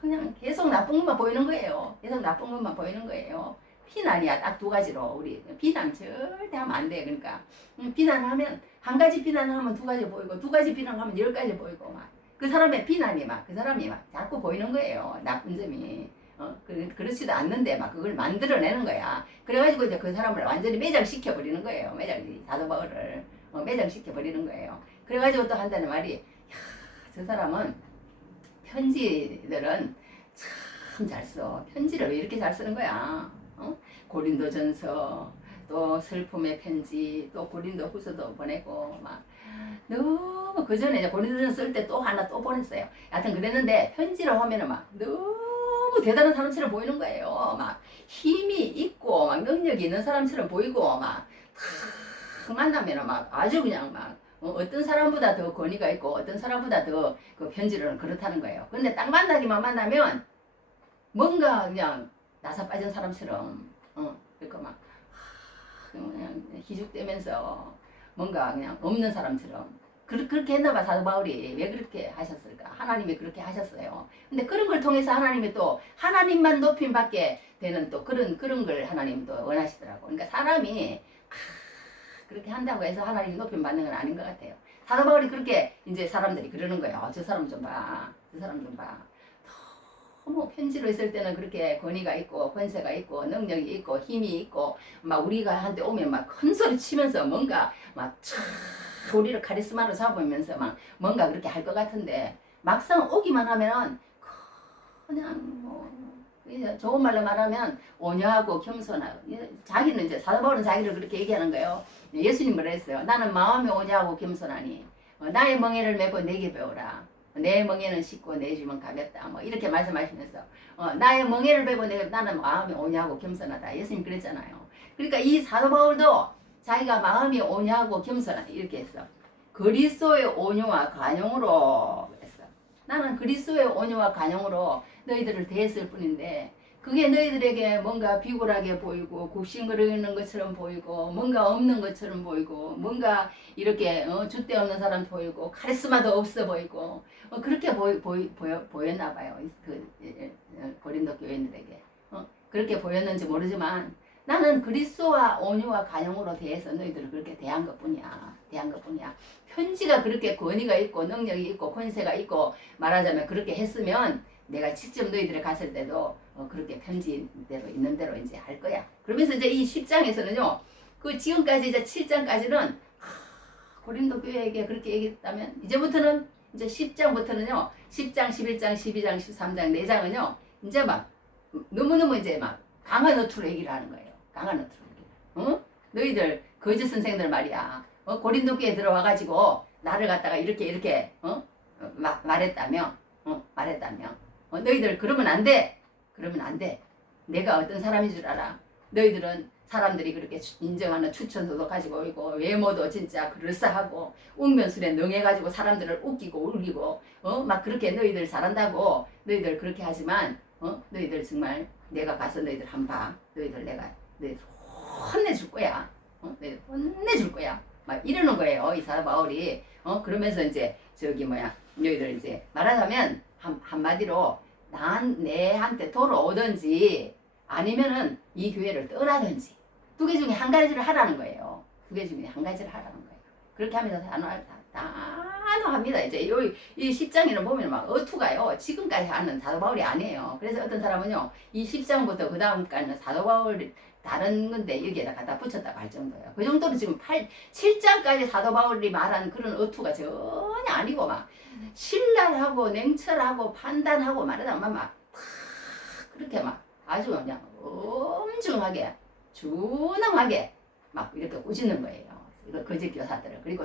그냥 계속 나쁜 것만 보이는 거예요. 계속 나쁜 것만 보이는 거예요. 비난이야. 딱 두 가지로. 우리 비난 절대 하면 안 돼. 그러니까 비난하면 한 가지 비난하면 두 가지 보이고 두 가지 비난하면 10가지 보이고 막 그 사람의 비난이 그 사람이 자꾸 보이는 거예요. 나쁜 점이. 그렇지도 않는데 그걸 만들어내는 거야. 그래가지고 이제 그 사람을 완전히 매장시켜 버리는 거예요. 사도 바울을 매장시켜 버리는 거예요. 그래가지고 또 한다는 말이 저 사람은 편지들은 참 잘 써. 편지를 왜 이렇게 잘 쓰는 거야? 고린도전서, 또 슬픔의 편지, 또 고린도 후서도 보내고 너무 그 전에 고린도전서 쓸 때 또 하나 또 보냈어요. 하여튼 그랬는데 편지를 하면은 너무 대단한 사람처럼 보이는 거예요. 힘이 있고 능력이 있는 사람처럼 보이고 만나면은 아주 그냥 어떤 사람보다 더 권위가 있고 어떤 사람보다 더 그 편지로는 그렇다는 거예요. 그런데 딱 만나면 뭔가 그냥 나사 빠진 사람처럼 그러니까 그냥 희죽대면서 뭔가 그냥 없는 사람처럼 그렇게 했나 봐. 사도 바울이 왜 그렇게 하셨을까? 하나님이 그렇게 하셨어요. 근데 그런 걸 통해서 하나님이 또 하나님만 높임 받게 되는 또 그런 걸 하나님 또 원하시더라고. 그러니까 사람이 그렇게 한다고 해서 하나님 높임 받는 건 아닌 것 같아요. 사도 바울이 그렇게 이제 사람들이 그러는 거예요. 저 사람 좀 봐. 저 사람 좀 봐. 너무 편지로 있을 때는 그렇게 권위가 있고 권세가 있고 능력이 있고 힘이 있고 우리가 한테 오면 큰 소리 치면서 뭔가 우리를 카리스마로 잡으면서 뭔가 그렇게 할 것 같은데 막상 오기만 하면은 그냥 이제 좋은 말로 말하면 온유하고 겸손하고 자기는 이제 사도 바울은 자기를 그렇게 얘기하는 거예요. 예수님 뭐라 했어요? 나는 마음이 온유하고 겸손하니 나의 멍에를 메고 내게 배우라. 내 멍에는 쉽고 내 짐은 가볍다. 이렇게 말씀하시면서 나의 멍에를 메고 나는 마음이 온유하고 겸손하다. 예수님 그랬잖아요. 그러니까 이 사도 바울도 자기가 마음이 온유하고 겸손하다 이렇게 했어. 그리스도의 온유와 관용으로 했어. 나는 그리스도의 온유와 관용으로 너희들을 대했을 뿐인데 그게 너희들에게 뭔가 비굴하게 보이고 굽신거리는 것처럼 보이고 뭔가 없는 것처럼 보이고 뭔가 이렇게 줏대 없는 사람 보이고 카리스마도 없어 보이고 그렇게 보였나 봐요. 고린도 교인들에게 그렇게 보였는지 모르지만 나는 그리스도와 온유와 관용으로 대해서 너희들을 그렇게 대한 것뿐이야. 편지가 그렇게 권위가 있고 능력이 있고 권세가 있고 말하자면 그렇게 했으면 내가 직접 너희들에 갔을 때도 그렇게 편지대로 있는 대로 이제 할 거야. 그러면서 이제 이 10장에서는요. 그 지금까지 이제 7장까지는 고린도 교회에게 그렇게 얘기했다면 이제부터는 이제 10장부터는요. 10장, 11장, 12장, 13장, 4장은요. 이제 너무너무 이제 강한 어투로 얘기를 하는 거예요. 강한 어투로. 너희들 거짓 선생들 말이야. 고린도 교회에 들어와가지고 나를 갖다가 이렇게 말했다며. 너희들 그러면 안 돼. 내가 어떤 사람인 줄 알아. 너희들은 사람들이 그렇게 인정하는 추천서도 가지고 있고 외모도 진짜 그럴싸하고 웅변술에 능해가지고 사람들을 웃기고 울리고 그렇게 너희들 잘한다고 너희들 그렇게 하지만 너희들 정말 내가 가서 너희들 한번 봐. 너희들 혼내줄 거야. 너희들 혼내줄 거야. 이러는 거예요. 이 사도 바울이. 그러면서 이제 너희들 이제 말하자면 한마디로 내한테 돌아오든지 아니면은 이 교회를 떠나든지 두 개 중에 한 가지를 하라는 거예요. 그렇게 하면서 단호합니다. 이제 이 10장에는 보면 막 어투가요. 지금까지 하는 사도 바울이 아니에요. 그래서 어떤 사람은요, 이 10장부터 그 다음까지는 사도 바울이 다른 건데 여기에다 갖다 붙였다고 할 정도예요. 그 정도로 지금 7장까지 사도 바울이 말한 그런 어투가 전혀 아니고 막 신랄하고 냉철하고 판단하고 말하자면 막 그렇게 막 아주 그냥 엄중하게 준엄하게 막 이렇게 꾸짖는 거예요. 이거 거짓 교사들을. 그리고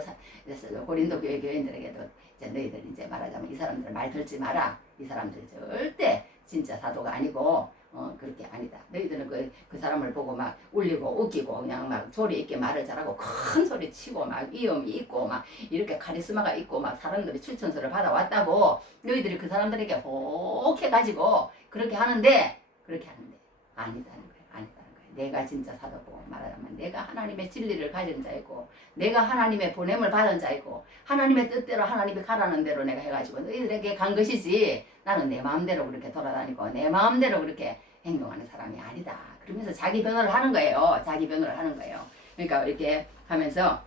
고린도 교회 교인들에게도 이제 너희들 이제 말하자면 이 사람들 말 듣지 마라. 이 사람들 절대 진짜 사도가 아니고 그렇게 아니다. 너희들은 그 사람을 보고 막 울리고 웃기고 그냥 막 소리 있게 말을 잘하고 큰 소리 치고 막 이음이 있고 막 이렇게 카리스마가 있고 막 사람들이 추천서를 받아왔다고 너희들이 그 사람들에게 혹해가지고 그렇게 하는데 아니다는 거예요. 아니다는 거예요. 내가 진짜 사도고 말하자면 내가 하나님의 진리를 가진 자이고 내가 하나님의 보냄을 받은 자이고 하나님의 뜻대로 하나님이 가라는 대로 내가 해가지고 너희들에게 간 것이지 나는 내 마음대로 그렇게 돌아다니고 내 마음대로 그렇게 행동하는 사람이 아니다. 그러면서 자기 변호를 하는 거예요. 자기 변호를 하는 거예요. 그러니까 이렇게 하면서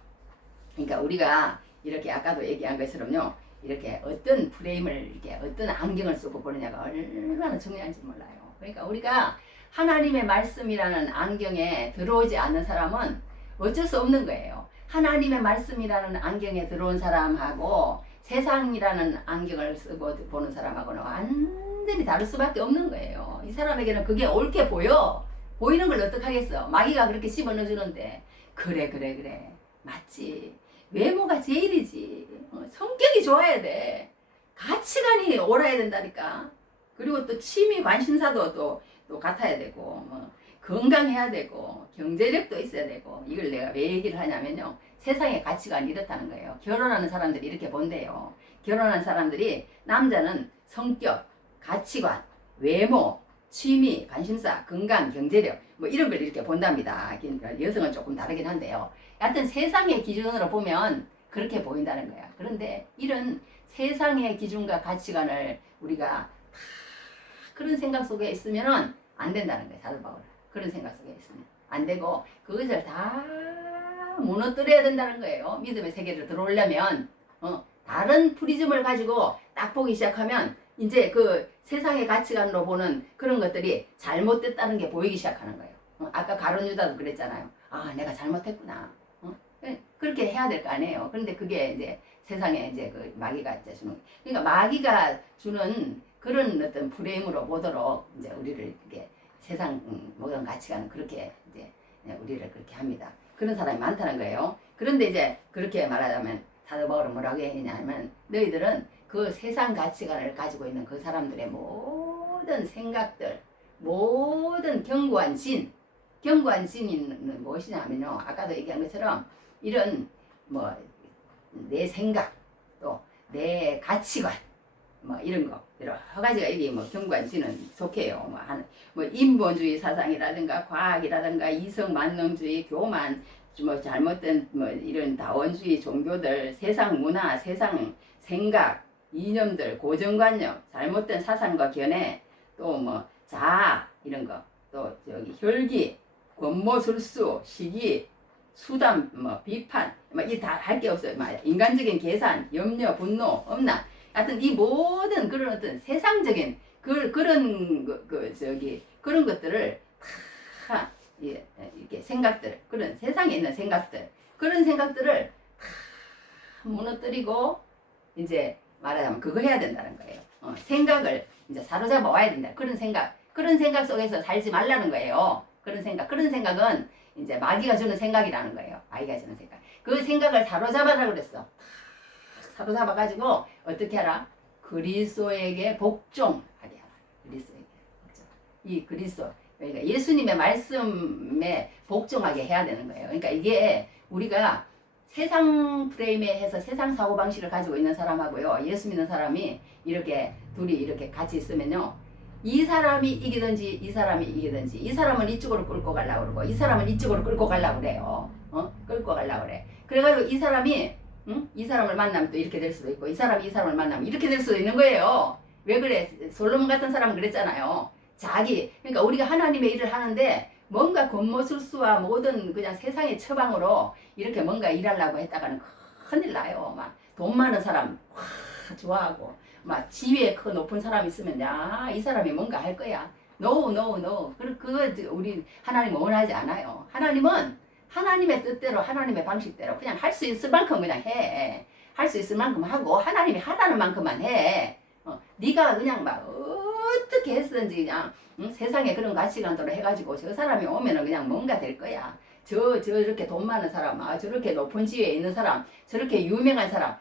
그러니까 우리가 이렇게 아까도 얘기한 것처럼요. 이렇게 어떤 프레임을 이렇게 어떤 안경을 쓰고 보느냐가 얼마나 중요한지 몰라요. 그러니까 우리가 하나님의 말씀이라는 안경에 들어오지 않는 사람은 어쩔 수 없는 거예요. 하나님의 말씀이라는 안경에 들어온 사람하고 세상이라는 안경을 쓰고 보는 사람하고는 완전히 다를 수밖에 없는 거예요. 이 사람에게는 그게 옳게 보여. 보이는 걸 어떡하겠어. 마귀가 그렇게 집어넣어주는데 그래 맞지. 외모가 제일이지. 성격이 좋아야 돼. 가치관이 옳아야 된다니까. 그리고 또 취미 관심사도 또 같아야 되고 건강해야 되고 경제력도 있어야 되고. 이걸 내가 왜 얘기를 하냐면요, 세상의 가치관이 이렇다는 거예요. 결혼하는 사람들이 이렇게 본대요. 결혼한 사람들이 남자는 성격, 가치관, 외모, 취미, 관심사, 건강, 경제력 이런 걸 이렇게 본답니다. 여성은 조금 다르긴 한데요. 하여튼 세상의 기준으로 보면 그렇게 보인다는 거야. 그런데 이런 세상의 기준과 가치관을 우리가 다 그런 생각 속에 있으면은 안 된다는 거예요. 사도 바울은. 그런 생각 속에 있으면 안 되고 그것을 다 무너뜨려야 된다는 거예요. 믿음의 세계를 들어오려면 다른 프리즘을 가지고 딱 보기 시작하면 이제 그 세상의 가치관으로 보는 그런 것들이 잘못됐다는 게 보이기 시작하는 거예요. 아까 가룟 유다도 그랬잖아요. 아, 내가 잘못했구나. 그렇게 해야 될 거 아니에요. 그런데 그게 이제 세상에 이제 그 마귀가 이제 주는, 그러니까 마귀가 주는 그런 어떤 프레임으로 보도록 이제 우리를 이렇게 세상 모든 가치관은 그렇게 이제 우리를 그렇게 합니다. 그런 사람이 많다는 거예요. 그런데 이제 그렇게 말하자면 사도 바울은 뭐라고 했냐면 너희들은 그 세상 가치관을 가지고 있는 그 사람들의 모든 생각들, 모든 견고한 진이 무엇이냐면요, 아까도 얘기한 것처럼 이런 내 생각 또 내 가치관 이런 거 여러 가지가 이게 견고한 진은 속해요. 인본주의 사상이라든가 과학이라든가 이성 만능주의, 교만, 잘못된 이런 다원주의 종교들, 세상 문화, 세상 생각, 이념들, 고정관념, 잘못된 사상과 견해, 또 자아 이런 거, 또 저기 혈기, 권모술수, 시기, 수담, 비판, 이 다 할 게 없어요. 인간적인 계산, 염려, 분노, 엄란. 하여튼 이 모든 그런 어떤 세상적인 그런 그런 것들을 다 이렇게 생각들, 그런 세상에 있는 생각들, 그런 생각들을 다 무너뜨리고 이제 말하자면 그거 해야 된다는 거예요. 생각을 이제 사로잡아 와야 된다. 그런 생각 속에서 살지 말라는 거예요. 그런 생각은 이제 마귀가 주는 생각이라는 거예요. 마귀가 주는 생각. 그 생각을 사로잡아라 그랬어. 사로잡아가지고 어떻게 하라? 그리스도에게 복종하게 하라. 그리스도에게 복종. 이 그리스도, 그러니까 예수님의 말씀에 복종하게 해야 되는 거예요. 그러니까 이게 우리가 세상 프레임에 해서 세상 사고방식을 가지고 있는 사람하고요, 예수 믿는 사람이 이렇게 둘이 이렇게 같이 있으면요, 이 사람이 이기든지 이 사람이 이기든지 이 사람은 이쪽으로 끌고 가려고 그러고 이 사람은 이쪽으로 끌고 가려고 그래요. 끌고 가려고 그래. 그래가지고 이 사람이 이 사람을 만나면 또 이렇게 될 수도 있고 이 사람을 만나면 이렇게 될 수도 있는 거예요. 왜 그래? 솔로몬 같은 사람은 그랬잖아요. 그러니까 우리가 하나님의 일을 하는데 뭔가 권모술수와 모든 그냥 세상의 처방으로 이렇게 뭔가 일하려고 했다가는 큰일 나요. 막 돈 많은 사람 와 좋아하고 막 지위에 크 높은 사람 있으면 야 이 사람이 뭔가 할 거야. No, no, no. 그거 우리 하나님 원하지 않아요. 하나님은 하나님의 뜻대로 하나님의 방식대로 그냥 할 수 있을 만큼 그냥 해. 할 수 있을 만큼 하고 하나님이 하라는 만큼만 해. 네가 그냥 막 어떻게 했든지 그냥 세상에 그런 가치관대로 해가지고 저 사람이 오면은 그냥 뭔가 될 거야. 저렇게 돈 많은 사람, 저렇게 높은 지위에 있는 사람, 저렇게 유명한 사람,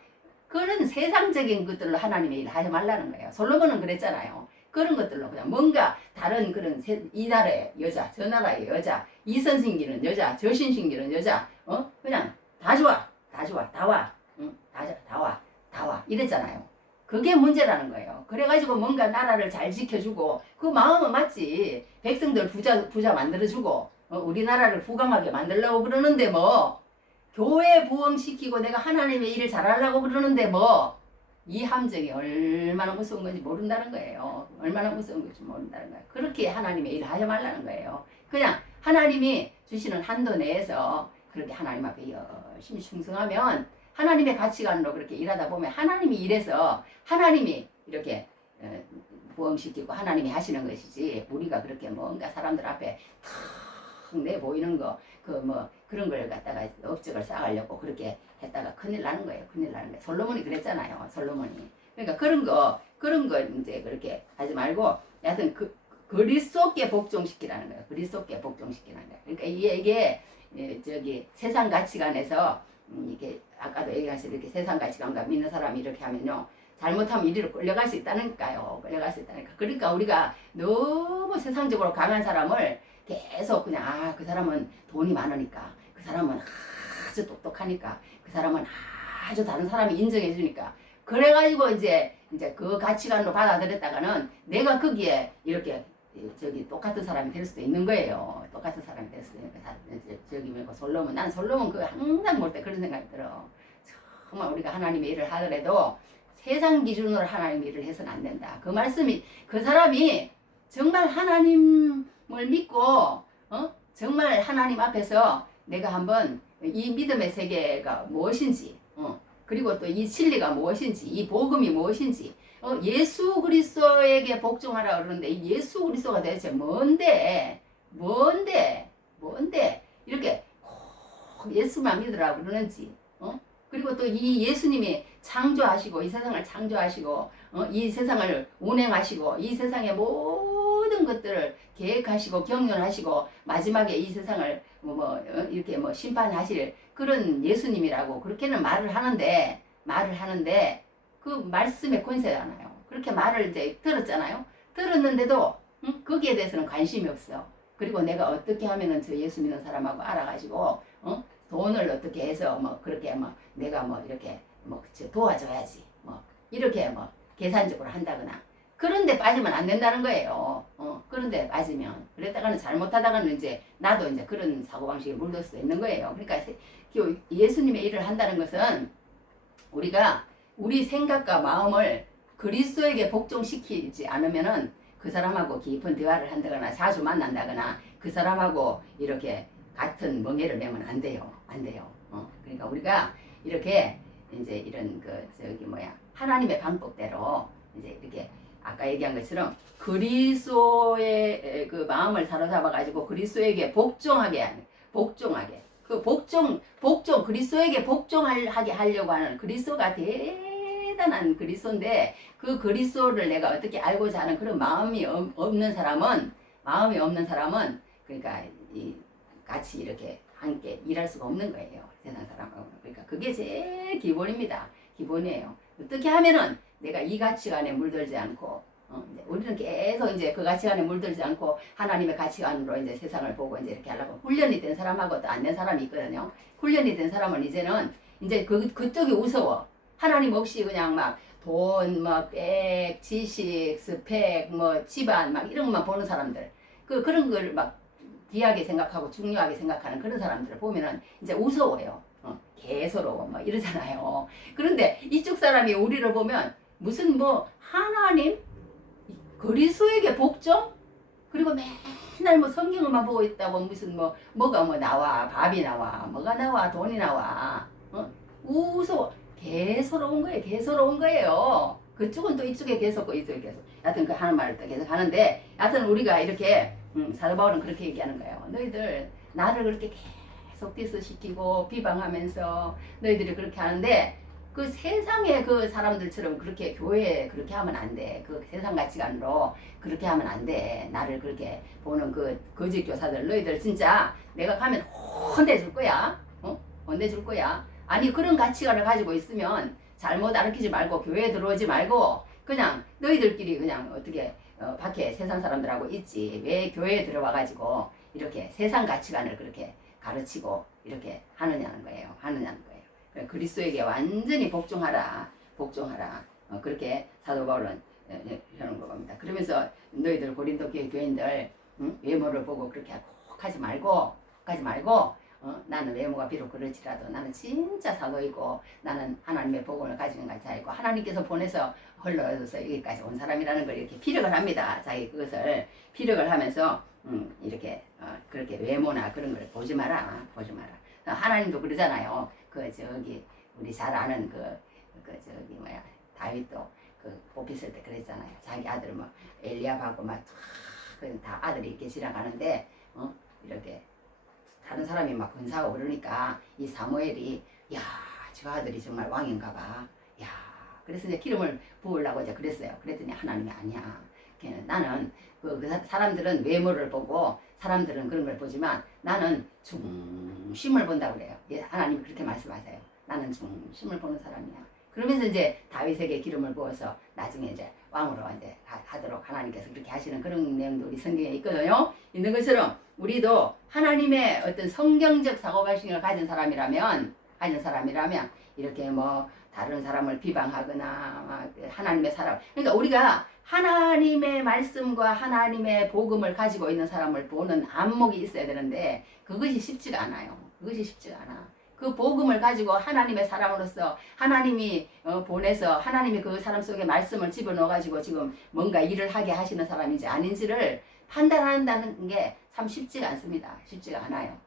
그런 세상적인 것들로 하나님의 일을 하지 말라는 거예요. 솔로몬은 그랬잖아요. 그런 것들로 그냥 뭔가 다른 그런 이 나라의 여자, 저 나라의 여자, 이선생기는 여자, 저신생기는 여자, 그냥 다 좋아, 다 좋아, 다 와, 다 와, 다 와 이랬잖아요. 그게 문제라는 거예요. 그래가지고 뭔가 나라를 잘 지켜주고 그 마음은 맞지. 백성들 부자 만들어주고 우리나라를 부강하게 만들려고 그러는데 뭐 교회 부흥시키고 내가 하나님의 일을 잘하려고 그러는데 뭐 이 함정이 얼마나 무서운 건지 모른다는 거예요. 얼마나 무서운 건지 모른다는 거예요. 그렇게 하나님의 일을 하지 말라는 거예요. 그냥 하나님이 주시는 한도 내에서 그렇게 하나님 앞에 열심히 충성하면 하나님의 가치관으로 그렇게 일하다 보면 하나님이 일해서 하나님이 이렇게 부흥시키고 하나님이 하시는 것이지 우리가 그렇게 뭔가 사람들 앞에 탁 내보이는 거 그런 걸 갖다가 업적을 쌓으려고 그렇게 했다가 큰일 나는 거예요. 큰일 나는 거예요. 솔로몬이 그랬잖아요. 솔로몬이. 그러니까 그런 거 이제 그렇게 하지 말고 여하튼 그리스도께 복종시키라는 거예요. 그리스도께 복종시키라는 거예요. 그러니까 이게 저기 세상 가치관에서 이게 아까도 얘기하신 이렇게 세상 가치관과 믿는 사람이 이렇게 하면요. 잘못하면 이리로 끌려갈 수 있다니까요. 끌려갈 수 있다니까. 그러니까 우리가 너무 세상적으로 강한 사람을 계속 그냥 그 사람은 돈이 많으니까 그 사람은 아주 똑똑하니까 그 사람은 아주 다른 사람이 인정해 주니까 그래가지고 이제 그 가치관으로 받아들였다가는 내가 거기에 이렇게 저기 똑같은 사람이 될 수도 있는 거예요. 똑같은 사람이 될 수도 있는 거예요. 저기 뭐고 솔로몬 난 솔로몬 그 항상 볼 때 그런 생각이 들어. 정말 우리가 하나님의 일을 하더라도 세상 기준으로 하나님의 일을 해서는 안 된다. 그 말씀이 그 사람이 정말 하나님을 믿고 정말 하나님 앞에서 내가 한번 이 믿음의 세계가 무엇인지 그리고 또 이 진리가 무엇인지 이 복음이 무엇인지 예수 그리스도에게 복종하라 그러는데 이 예수 그리스도가 대체 뭔데 이렇게 예수만 믿으라고 그러는지 그리고 또 이 예수님이 창조하시고 이 세상을 창조하시고 이 세상을 운행하시고 이 세상의 모든 것들을 계획하시고 경륜하시고 마지막에 이 세상을 이렇게 심판하실 그런 예수님이라고 그렇게는 말을 하는데 그 말씀의 권세잖아요. 그렇게 말을 이제 들었잖아요. 들었는데도 거기에 대해서는 관심이 없어. 그리고 내가 어떻게 하면은 저 예수 믿는 사람하고 알아가지고 돈을 어떻게 해서 그렇게 내가 이렇게 도와줘야지 이렇게 계산적으로 한다거나 그런데 빠지면 안 된다는 거예요. 그런데 빠지면 그랬다가는 잘못하다가는 이제 나도 이제 그런 사고방식에 물들 수도 있는 거예요. 그러니까 예수님의 일을 한다는 것은 우리가 우리 생각과 마음을 그리스도에게 복종시키지 않으면은 그 사람하고 깊은 대화를 한다거나 자주 만난다거나 그 사람하고 이렇게 같은 멍에를 매면 안 돼요. 그러니까 우리가 이렇게 이제 이런 하나님의 방법대로 이제 이렇게 아까 얘기한 것처럼 그리스도의 그 마음을 사로잡아 가지고 그리스도에게 복종하게 그 복종 그리스도에게 복종하게 하려고 하는 그리스도가 대단한 그리스도인데 그 그리스도를 내가 어떻게 알고자 하는 그런 마음이 없는 사람은 그러니까 같이 이렇게 함께 일할 수가 없는 거예요. 세상 사람하고는. 그러니까 그게 제일 기본입니다. 기본이에요. 어떻게 하면은 내가 이 가치관에 물들지 않고 우리는 계속 이제 그 가치관에 물들지 않고 하나님의 가치관으로 이제 세상을 보고 이제 이렇게 하려고 훈련이 된 사람하고 또 안 된 사람이 있거든요. 훈련이 된 사람은 이제는 이제 그쪽이 우스워. 하나님 없이 그냥 돈, 백, 지식, 스펙, 집안 이런 것만 보는 사람들. 그런 걸 귀하게 생각하고 중요하게 생각하는 그런 사람들을 보면은 이제 우스워요. 개소로워 이러잖아요. 그런데 이쪽 사람이 우리를 보면 무슨 하나님 그리스도에게 복종 그리고 맨날 성경을만 보고 있다고 무슨 뭐가 나와 밥이 나와 뭐가 나와 돈이 나와 우스워 개소로운 거예요. 개소로운 거예요. 그쪽은 또 이쪽에 계속 이쪽에 계속. 여하튼 그 하는 말을 또 계속 하는데, 여하튼 우리가 이렇게 사도 바울은 그렇게 얘기하는 거예요. 너희들 나를 그렇게 계속 디스시키고 비방하면서 너희들이 그렇게 하는데, 그 세상의 그 사람들처럼 그렇게 교회에 그렇게 하면 안 돼. 그 세상 가치관으로 그렇게 하면 안 돼. 나를 그렇게 보는 그 거짓 교사들, 너희들 진짜 내가 가면 혼내줄 거야. 혼내줄 거야. 아니 그런 가치관을 가지고 있으면 잘못 가르치지 말고 교회에 들어오지 말고 그냥 너희들끼리 그냥 어떻게 밖에 세상 사람들하고 있지. 왜 교회에 들어와가지고 이렇게 세상 가치관을 그렇게 가르치고 이렇게 하느냐는 거예요. 하느냐는 거예요. 그리스도에게 완전히 복종하라. 복종하라. 그렇게 사도 바울은 하는 겁니다. 그러면서 너희들 고린도 교인들 외모를 보고 그렇게 꼭 하지 말고 나는 외모가 비록 그렇지라도 나는 진짜 사도이고 나는 하나님의 복음을 가지는 자이고 하나님께서 보내서 흘러서 여기까지 온 사람이라는 걸 이렇게 피력을 합니다. 자기 그것을 피력을 하면서 이렇게 그렇게 외모나 그런 걸 보지 마라. 하나님도 그러잖아요. 그 저기 우리 잘 아는 그 저기 뭐야 다윗도 그 뽑혔을 때 그랬잖아요. 자기 아들 뭐 엘리압하고 막 다 아들이 이렇게 지나가는데 이렇게 다른 사람이 막 근사하고 그러니까 이 사무엘이 야 저 아들이 정말 왕인가 봐. 야 그래서 이제 기름을 부으려고 이제 그랬어요. 그랬더니 하나님이 아니야. 나는 그 사람들은 외모를 보고 사람들은 그런 걸 보지만 나는 중심을 본다고 그래요. 예, 하나님이 그렇게 말씀하세요. 나는 중심을 보는 사람이야. 그러면서 이제 다윗에게 기름을 부어서 나중에 이제 왕으로 이제 하도록 하나님께서 그렇게 하시는 그런 내용도 우리 성경에 있거든요. 있는 것처럼 우리도 하나님의 어떤 성경적 사고방식을 가진 사람이라면 이렇게 뭐 다른 사람을 비방하거나 하나님의 사람 그러니까 우리가 하나님의 말씀과 하나님의 복음을 가지고 있는 사람을 보는 안목이 있어야 되는데 그것이 쉽지가 않아요. 그것이 쉽지가 않아. 그 복음을 가지고 하나님의 사람으로서 하나님이 보내서 하나님이 그 사람 속에 말씀을 집어넣어가지고 지금 뭔가 일을 하게 하시는 사람인지 아닌지를 판단한다는 게 참 쉽지가 않습니다. 쉽지가 않아요.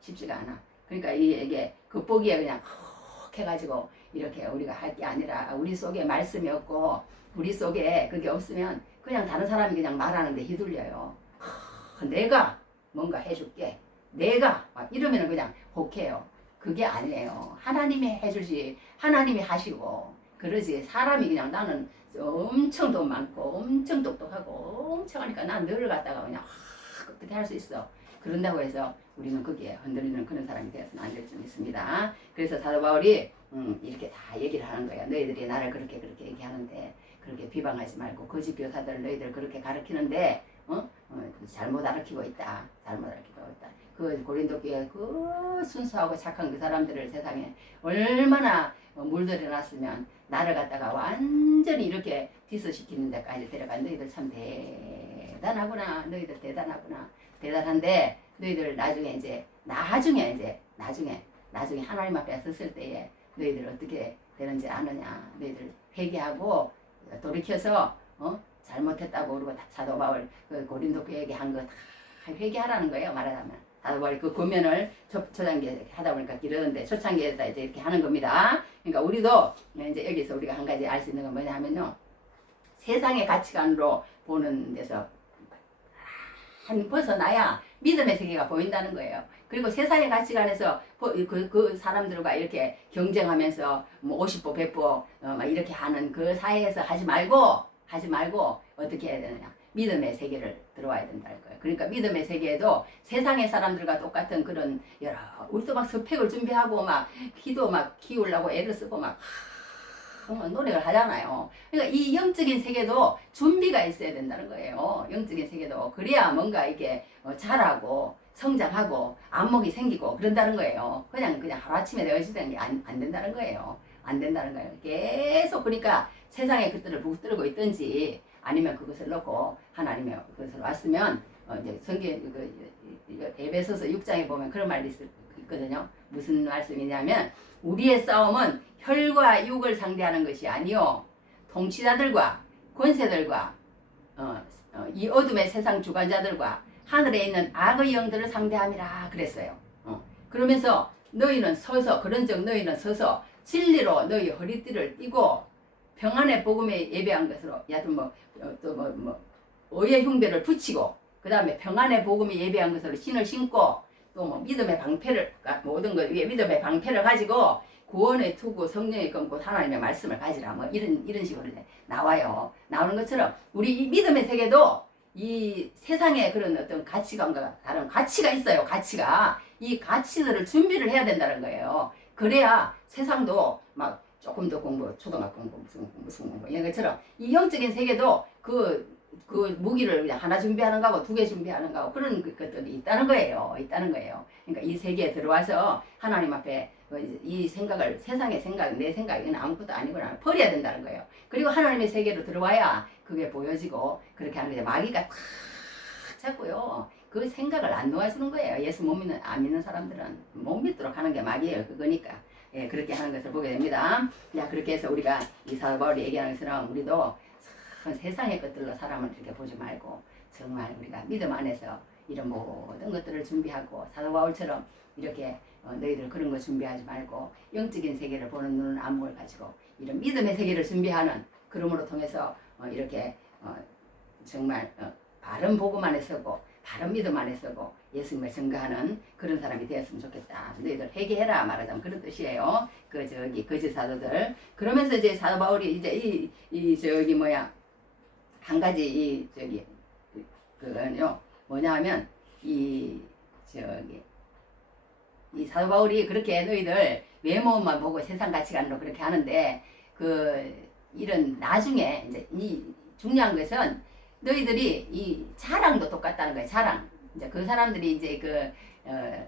쉽지가 않아. 그러니까 이게 겉보기에 그냥 헉 해가지고 이렇게 우리가 할 게 아니라 우리 속에 말씀이 없고 우리 속에 그게 없으면 그냥 다른 사람이 그냥 말하는데 휘둘려요. 내가 뭔가 해줄게. 내가 막 이러면 그냥 혹해요. 그게 아니에요. 하나님이 해주지. 하나님이 하시고 그러지. 사람이 그냥 나는 엄청 돈 많고 엄청 똑똑하고 엄청 하니까 난 너를 갖다가 그냥 어떻게 할 수 있어. 그런다고 해서 우리는 거기에 흔들리는 그런 사람이 되어서는 안 될 줄 믿습니다. 그래서 사도 바울이 이렇게 다 얘기를 하는 거예요. 너희들이 나를 그렇게 얘기하는데 그렇게 비방하지 말고 거짓 교사들 너희들 그렇게 가르치는데 잘못 가르치고 있다. 그 고린도 교회 그 순수하고 착한 그 사람들을 세상에 얼마나 물들여놨으면 나를 갖다가 완전히 이렇게 디스시키는 데까지 데려간 너희들 참 대단하구나. 너희들 대단하구나. 대단한데 너희들 나중에 하나님 앞에 섰을 때에 너희들 어떻게 되는지 아느냐. 너희들 회개하고 돌이켜서 잘못했다고 그러고 사도 바울 그 고린도 교회에게 한 거 다 회개하라는 거예요. 말하자면 사도 바울이 그 권면을 초창기에 하다 보니까 길었는데 초창기에다 이제 이렇게 하는 겁니다. 그러니까 우리도 이제 여기서 우리가 한 가지 알 수 있는 건 뭐냐면요. 세상의 가치관으로 보는 데서 한 벗어나야 믿음의 세계가 보인다는 거예요. 그리고 세상의 가치관에서 그 사람들과 이렇게 경쟁하면서 뭐 50보 100보 막 이렇게 하는 그 사회에서 하지 말고 어떻게 해야 되느냐. 믿음의 세계를 들어와야 된다는 거예요. 그러니까 믿음의 세계에도 세상의 사람들과 똑같은 그런 여러 우리도 막 스펙을 준비하고 막 기도 막 키우려고 애를 쓰고 막 노력을 하잖아요. 그러니까 이 영적인 세계도 준비가 있어야 된다는 거예요. 영적인 세계도 그래야 뭔가 이게 자라고 성장하고 안목이 생기고 그런다는 거예요. 그냥 하루아침에 되어지는 게 안 된다는 거예요. 안 된다는 거예요. 계속 그러니까 세상의 것들을 붙들고 있든지 아니면 그것을 놓고 하나님의 그것을 왔으면 이제 성경 에베소서 6장에 보면 그런 말이 있거든요. 무슨 말씀이냐면 우리의 싸움은 혈과 육을 상대하는 것이 아니요 통치자들과 권세들과 이 어둠의 세상 주관자들과 하늘에 있는 악의 영들을 상대함이라 그랬어요. 그러면서 너희는 서서 진리로 너희 허리띠를 띠고 평안의 복음에 예배한 것으로 여하튼 의의 흉배를 붙이고 그 다음에 평안의 복음에 예배한 것으로 신을 신고 또 뭐 믿음의 방패를 모든 것 위에 믿음의 방패를 가지고 구원의 투구 성령의 검고 하나님의 말씀을 가지라 뭐 이런 식으로 이제 나오는 것처럼 우리 이 믿음의 세계도 이 세상의 그런 어떤 가치관과 다른 가치가 있어요. 가치가 이 가치들을 준비를 해야 된다는 거예요. 그래야 세상도 막 조금 더 공부, 초등학교 공부, 무슨 공부 이런 것처럼 이 영적인 세계도 그 무기를 하나 준비하는 거하고 두 개 준비하는 거하고 그런 것들이 있다는 거예요. 그러니까 이 세계에 들어와서 하나님 앞에 이 생각을 세상의 생각, 내 생각은 아무것도 아니구나 버려야 된다는 거예요. 그리고 하나님의 세계로 들어와야 그게 보여지고 그렇게 하는 거죠. 마귀가 탁 잡고요. 그 생각을 안 놓아주는 거예요. 예수 안 믿는 사람들은 못 믿도록 하는 게 마귀예요. 그거니까. 예, 그렇게 하는 것을 보게 됩니다. 야, 그렇게 해서 우리가 이 사도 바울이 얘기하는 것처럼 우리도 세상의 것들로 사람을 이렇게 보지 말고 정말 우리가 믿음 안에서 이런 모든 것들을 준비하고 사도 바울처럼 이렇게 너희들 그런 거 준비하지 말고 영적인 세계를 보는 눈은 안목을 가지고 이런 믿음의 세계를 준비하는 그러므로 통해서 이렇게 정말 바른 복음 안에 서고 바른 믿음 안에 서고 예수님을 증거하는 그런 사람이 되었으면 좋겠다. 너희들 회개해라 말하자면 그런 뜻이에요. 거짓 사도들. 그러면서 이제 사도 바울이 이제 한 가지 그거는요 뭐냐 하면 이 사도 바울이 그렇게 너희들 외모만 보고 세상 가치관으로 그렇게 하는데 이런 나중에 이제 이 중요한 것은 너희들이 이 자랑도 똑같다는 거예요. 자랑. 이제 그 사람들이 이제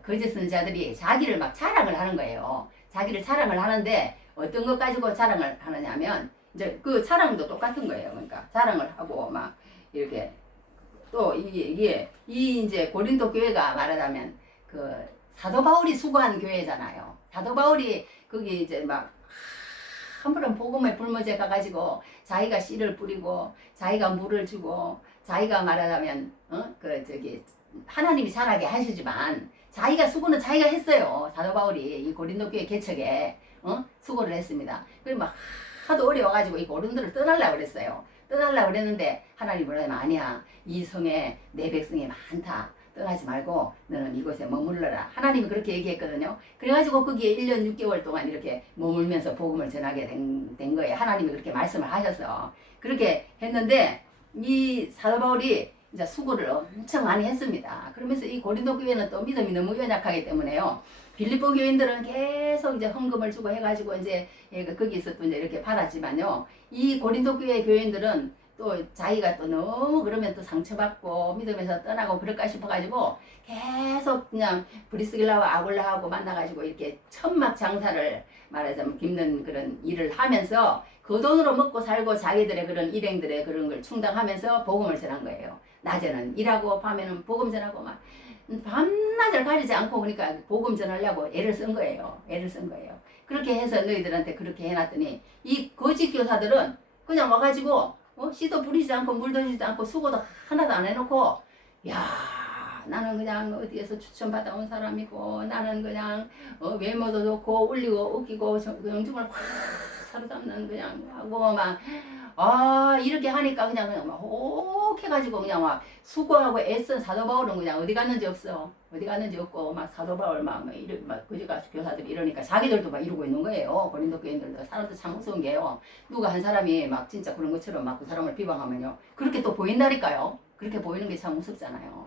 거짓 선지자들이 자기를 막 자랑을 하는 거예요. 자기를 자랑을 하는데 어떤 것 가지고 자랑을 하느냐면 이제 그 자랑도 똑같은 거예요. 그러니까 자랑을 하고 막 이렇게 또 이게 이제 고린도 교회가 말하자면 사도 바울이 수고한 교회잖아요. 사도 바울이 거기 이제 막 한 번은 복음에 불모제 가가지고 자기가 씨를 뿌리고 자기가 물을 주고 자기가 말하자면 하나님이 잘하게 하시지만 자기가 수고는 자기가 했어요. 사도 바울이 이 고린도 교회 개척에 수고를 했습니다. 그리고 막 하도 어려워가지고 이 고린도를 떠나려고 그랬어요. 떠나려고 그랬는데 하나님이 뭐라면 아니야. 이 성에 내 백성이 많다. 떠나지 말고 너는 이곳에 머물러라. 하나님이 그렇게 얘기했거든요. 그래가지고 거기에 1년 6개월 동안 이렇게 머물면서 복음을 전하게 된 거예요. 하나님이 그렇게 말씀을 하셔서 그렇게 했는데 이 사도 바울이 이제 수고를 엄청 많이 했습니다. 그러면서 이 고린도 교회는 또 믿음이 너무 연약하기 때문에요. 빌립보 교인들은 계속 이제 헌금을 주고 해가지고 이제 거기서 또 이제 이렇게 받았지만요. 이 고린도 교회 교인들은 또 자기가 또 너무 그러면 또 상처받고 믿음에서 떠나고 그럴까 싶어가지고 계속 그냥 브리스길라와 아굴라하고 만나가지고 이렇게 천막 장사를 말하자면 깁는 그런 일을 하면서 그 돈으로 먹고 살고 자기들의 그런 일행들의 그런 걸 충당하면서 복음을 전한 거예요. 낮에는 일하고 밤에는 복음 전하고 막 밤낮을 가리지 않고 그러니까 복음 전하려고 애를 쓴 거예요. 그렇게 해서 너희들한테 그렇게 해놨더니 이 거짓 교사들은 그냥 와가지고 씨도 뿌리지 않고 물 던지지 않고 수고도 하나도 안 해놓고 야 나는 그냥 어디에서 추천받아 온 사람이고 나는 그냥 외모도 좋고 울리고 웃기고 영중을 확 사로잡는 그냥 하고 막 이렇게 하니까 그냥 막 혹해가지고 그냥 막 수고하고 애쓴 사도 바울은 그냥 어디 갔는지 없고 막 사도 바울 막 그지가 교사들이 이러니까 자기들도 막 이러고 있는 거예요. 고린도 교인들도 사람도 참 무서운 게요. 누가 한 사람이 막 진짜 그런 것처럼 막 그 사람을 비방하면요 그렇게 또 보인다니까요. 그렇게 보이는 게 참 무섭잖아요.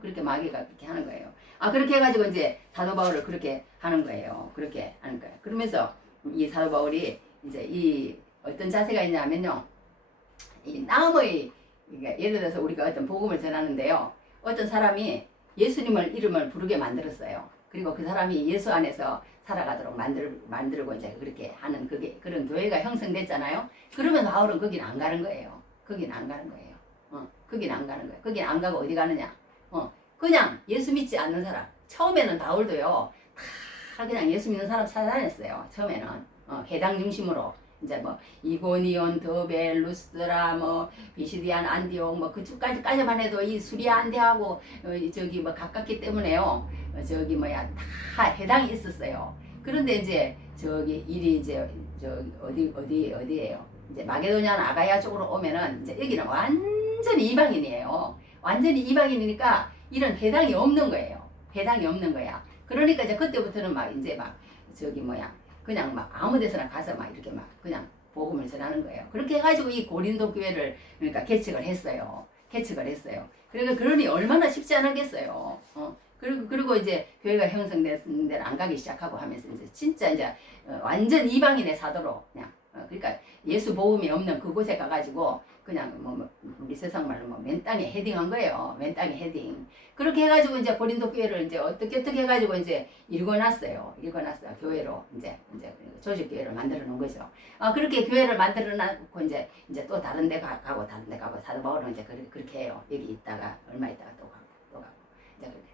그렇게 마귀가 그렇게 하는 거예요. 그렇게 해가지고 이제 사도 바울을 그렇게 하는 거예요. 그러면서 이 사도 바울이 이제 이 어떤 자세가 있냐면요. 이 남의 예를 들어서 우리가 어떤 복음을 전하는데요. 어떤 사람이 예수님을 이름을 부르게 만들었어요. 그리고 그 사람이 예수 안에서 살아가도록 만들고 이제 그렇게 하는 그런 교회가 형성됐잖아요. 그러면 바울은 거긴 안 가는 거예요. 거긴 안 가고 어디 가느냐? 그냥 예수 믿지 않는 사람. 처음에는 바울도요. 다 그냥 예수 믿는 사람 찾아다녔어요. 처음에는 해당 중심으로 이제 이고니온, 더베, 루스드라, 비시디안, 안디옥 그쪽까지만 해도 이 수리아 안디하고 가깝기 때문에요. 다 해당이 있었어요. 그런데 이제 저기 일이 이제 저기 어디예요? 이제 마게도냐나 아가야 쪽으로 오면은 이제 여기는 완전히 이방인이에요. 완전히 이방인이니까 이런 회당이 없는 거예요. 회당이 없는 거야. 그러니까 이제 그때부터는 막 이제 막 저기 뭐야 그냥 막 아무 데서나 가서 막 이렇게 막 그냥 복음을 전하는 거예요. 그렇게 해가지고 이 고린도 교회를 그러니까 개척을 했어요. 개척을 했어요. 그러니까 그러니 얼마나 쉽지 않았겠어요. 그리고 이제 교회가 형성된 데를 안 가기 시작하고 하면서 이제 진짜 이제 완전 이방인의 사도로 그냥 그러니까 예수 복음이 없는 그곳에 가가지고 그냥 뭐 우리 세상 말로 뭐 맨 땅에 헤딩한 거예요. 맨 땅에 헤딩. 그렇게 해가지고 이제 고린도 교회를 이제 어떻게 해가지고 이제 읽어놨어요. 교회로 이제 조직 교회를 만들어 놓은 거죠. 그렇게 교회를 만들어 놓고 이제 또 다른 데 가고 사도 바울은 이제 그렇게 해요. 여기 있다가 얼마 있다가 또 가고 이제 그렇게.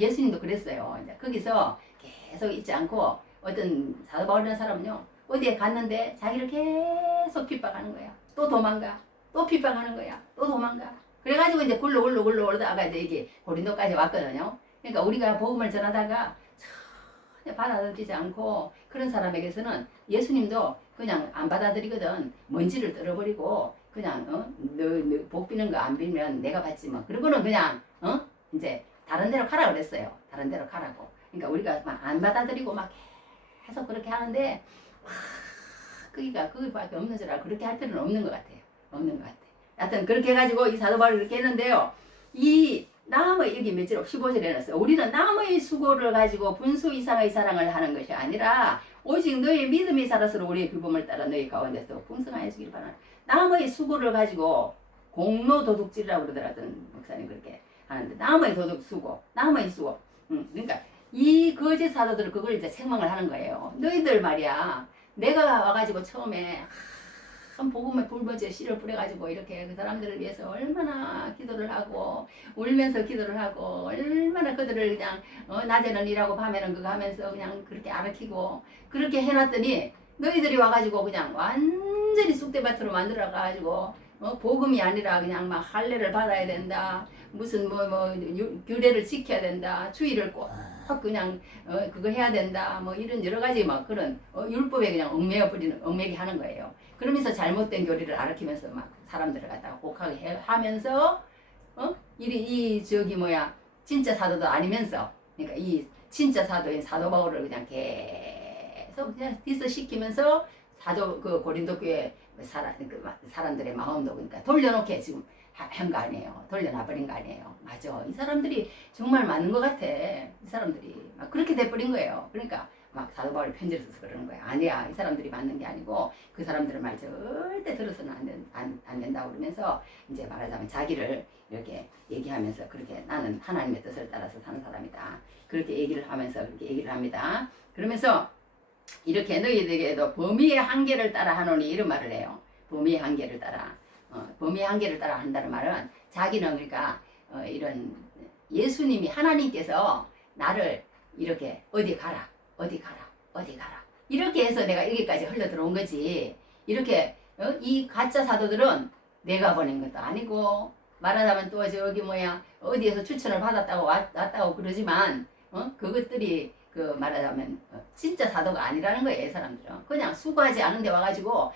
예수님도 그랬어요. 이제 거기서 계속 있지 않고 어떤 사도 바울이라는 사람은요 어디에 갔는데 자기를 계속 핍박하는 거야. 또 도망가. 또 핍박하는 거야. 또 도망가. 그래가지고 이제 굴러 올라다가 이제 이게 고린도까지 왔거든요. 그러니까 우리가 복음을 전하다가 전혀 받아들이지 않고 그런 사람에게서는 예수님도 그냥 안 받아들이거든. 먼지를 떨어버리고 그냥 너 복 비는 거 안 빌면 내가 받지 뭐. 그러고는 그냥 이제 다른 데로 가라 그랬어요. 다른 데로 가라고. 그러니까 우리가 막 안 받아들이고 막 계속 그렇게 하는데 그거밖에 없는 줄 알고 그렇게 할 필요는 없는 것 같아요. 하여튼 그렇게 해가지고 이 사도 바울이 이렇게 했는데요. 이 남의 여기 몇 절 15절에 해놨어요. 우리는 남의 수고를 가지고 분수 이상의 사랑을 하는 것이 아니라 오직 너희 믿음이 살아서 우리의 규범을 따라 너희 가운데서 풍성하여지길 바라는 남의 수고를 가지고 공로 도둑질이라고 그러더라던 목사님 그렇게 하는데 남의 수고. 그러니까 이 거짓 사도들은 그걸 이제 책망을 하는 거예요. 너희들 말이야. 내가 와가지고 처음에 한 복음에 불버져 씨를 뿌려가지고 이렇게 그 사람들을 위해서 얼마나 기도를 하고 울면서 기도를 하고 얼마나 그들을 그냥 낮에는 일하고 밤에는 그거 하면서 그냥 그렇게 아르키고 그렇게 해놨더니 너희들이 와가지고 그냥 완전히 쑥대밭으로 만들어가지고 복음이 아니라 그냥 막 할례를 받아야 된다. 무슨 규례를 지켜야 된다. 주의를 꼭 그냥 그거 해야 된다. 뭐 이런 여러 가지 막 그런 율법에 그냥 얽매게 하는 거예요. 그러면서 잘못된 교리를 가르치면서 막 사람들을 갖다가 곡하게 하면서 진짜 사도도 아니면서 그러니까 이 진짜 사도인 사도 바울을 그냥 계속 그냥 디스시키면서 그 고린도 교회 사람들의 마음도 그러니까 돌려놓게 지금 한 거 아니에요. 돌려놔버린 거 아니에요. 맞아. 이 사람들이 정말 많은 것 같아. 이 사람들이 막 그렇게 돼버린 거예요. 그러니까 막 사도 바울이 편지를 써서 그러는 거야. 아니야. 이 사람들이 맞는 게 아니고 그 사람들의 말 절대 들어서는 안 된다고 그러면서 이제 말하자면 자기를 이렇게 얘기하면서 그렇게 나는 하나님의 뜻을 따라서 사는 사람이다. 그렇게 얘기를 하면서 그렇게 얘기를 합니다. 그러면서 이렇게 너희들에게도 범위의 한계를 따라 하노니 이런 말을 해요. 범위의 한계를 따라. 범위의 한계를 따라 한다는 말은 자기는 그러니까 이런 예수님이 하나님께서 나를 이렇게 어디 가라 이렇게 해서 내가 여기까지 흘러 들어온 거지. 이렇게 이 가짜 사도들은 내가 보낸 것도 아니고 말하자면 또 저기 어디에서 추천을 받았다고 왔다고 그러지만 그것들이 그 말하자면 진짜 사도가 아니라는 거예요. 이 사람들은 그냥 수고하지 않은 데 와가지고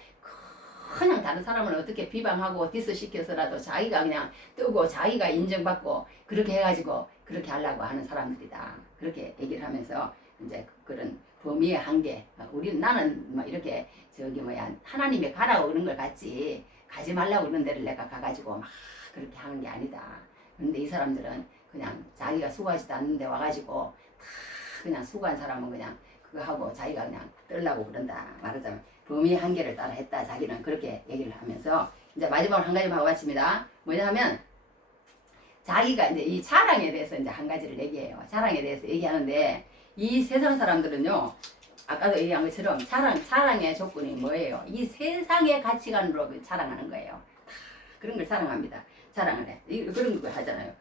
그냥 다른 사람을 어떻게 비방하고 디스시켜서라도 자기가 그냥 뜨고 자기가 인정받고 그렇게 해가지고 그렇게 하려고 하는 사람들이다. 그렇게 얘기를 하면서 이제 그런 범위의 한계. 나는 뭐 이렇게 하나님의 가라고 그런 걸 같지 가지 말라고 그런 데를 내가 가가지고 막 그렇게 하는 게 아니다. 그런데 이 사람들은 그냥 자기가 수고하지도 않는데 와가지고 다 그냥 수고한 사람은 그냥 그거 하고 자기가 그냥 떨라고 그런다. 말하자면 범위의 한계를 따라 했다. 자기는 그렇게 얘기를 하면서 이제 마지막으로 한 가지만 하고 마칩니다. 뭐냐면 자기가 이제 이 자랑에 대해서 이제 한 가지를 얘기해요. 자랑에 대해서 얘기하는데 이 세상 사람들은요. 아까도 얘기한 것처럼 자랑의 조건이 뭐예요? 이 세상의 가치관으로 자랑하는 거예요. 그런 걸 자랑합니다. 자랑을 해. 그런 거 하잖아요.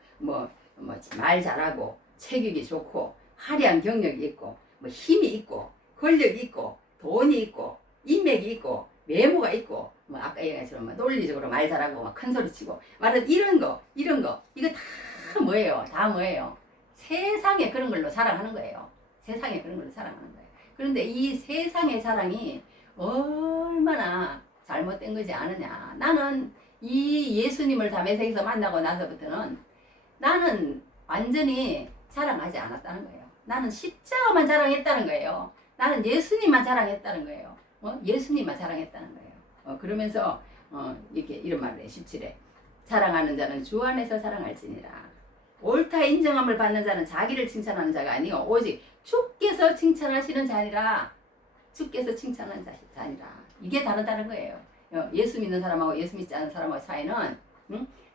말 잘하고 체격이 좋고 화려한 경력이 있고 힘이 있고 권력이 있고 돈이 있고 인맥이 있고 외모가 있고 아까 얘기했처럼 논리적으로 말 잘하고 큰 소리 치고 말은 이런 거 이거 다 뭐예요? 세상에 그런 걸로 자랑하는 거예요. 세상에 그런 걸로 자랑하는 거예요. 그런데 이 세상의 자랑이 얼마나 잘못된 거지 않느냐. 나는 이 예수님을 담에색에서 만나고 나서부터는 나는 완전히 자랑하지 않았다는 거예요. 나는 십자가만 자랑했다는 거예요. 나는 예수님만 자랑했다는 거예요. 예수님만 자랑했다는 거예요. 그러면서 이렇게 이런 말을 해. 17에 자랑하는 자는 주 안에서 자랑할지니라. 옳다 인정함을 받는 자는 자기를 칭찬하는 자가 아니요 오직 주께서 칭찬하시는 자니라. 주께서 칭찬하는 자니라. 이게 다르다는 거예요. 예수 믿는 사람하고 예수 믿지 않는 사람하고 차이는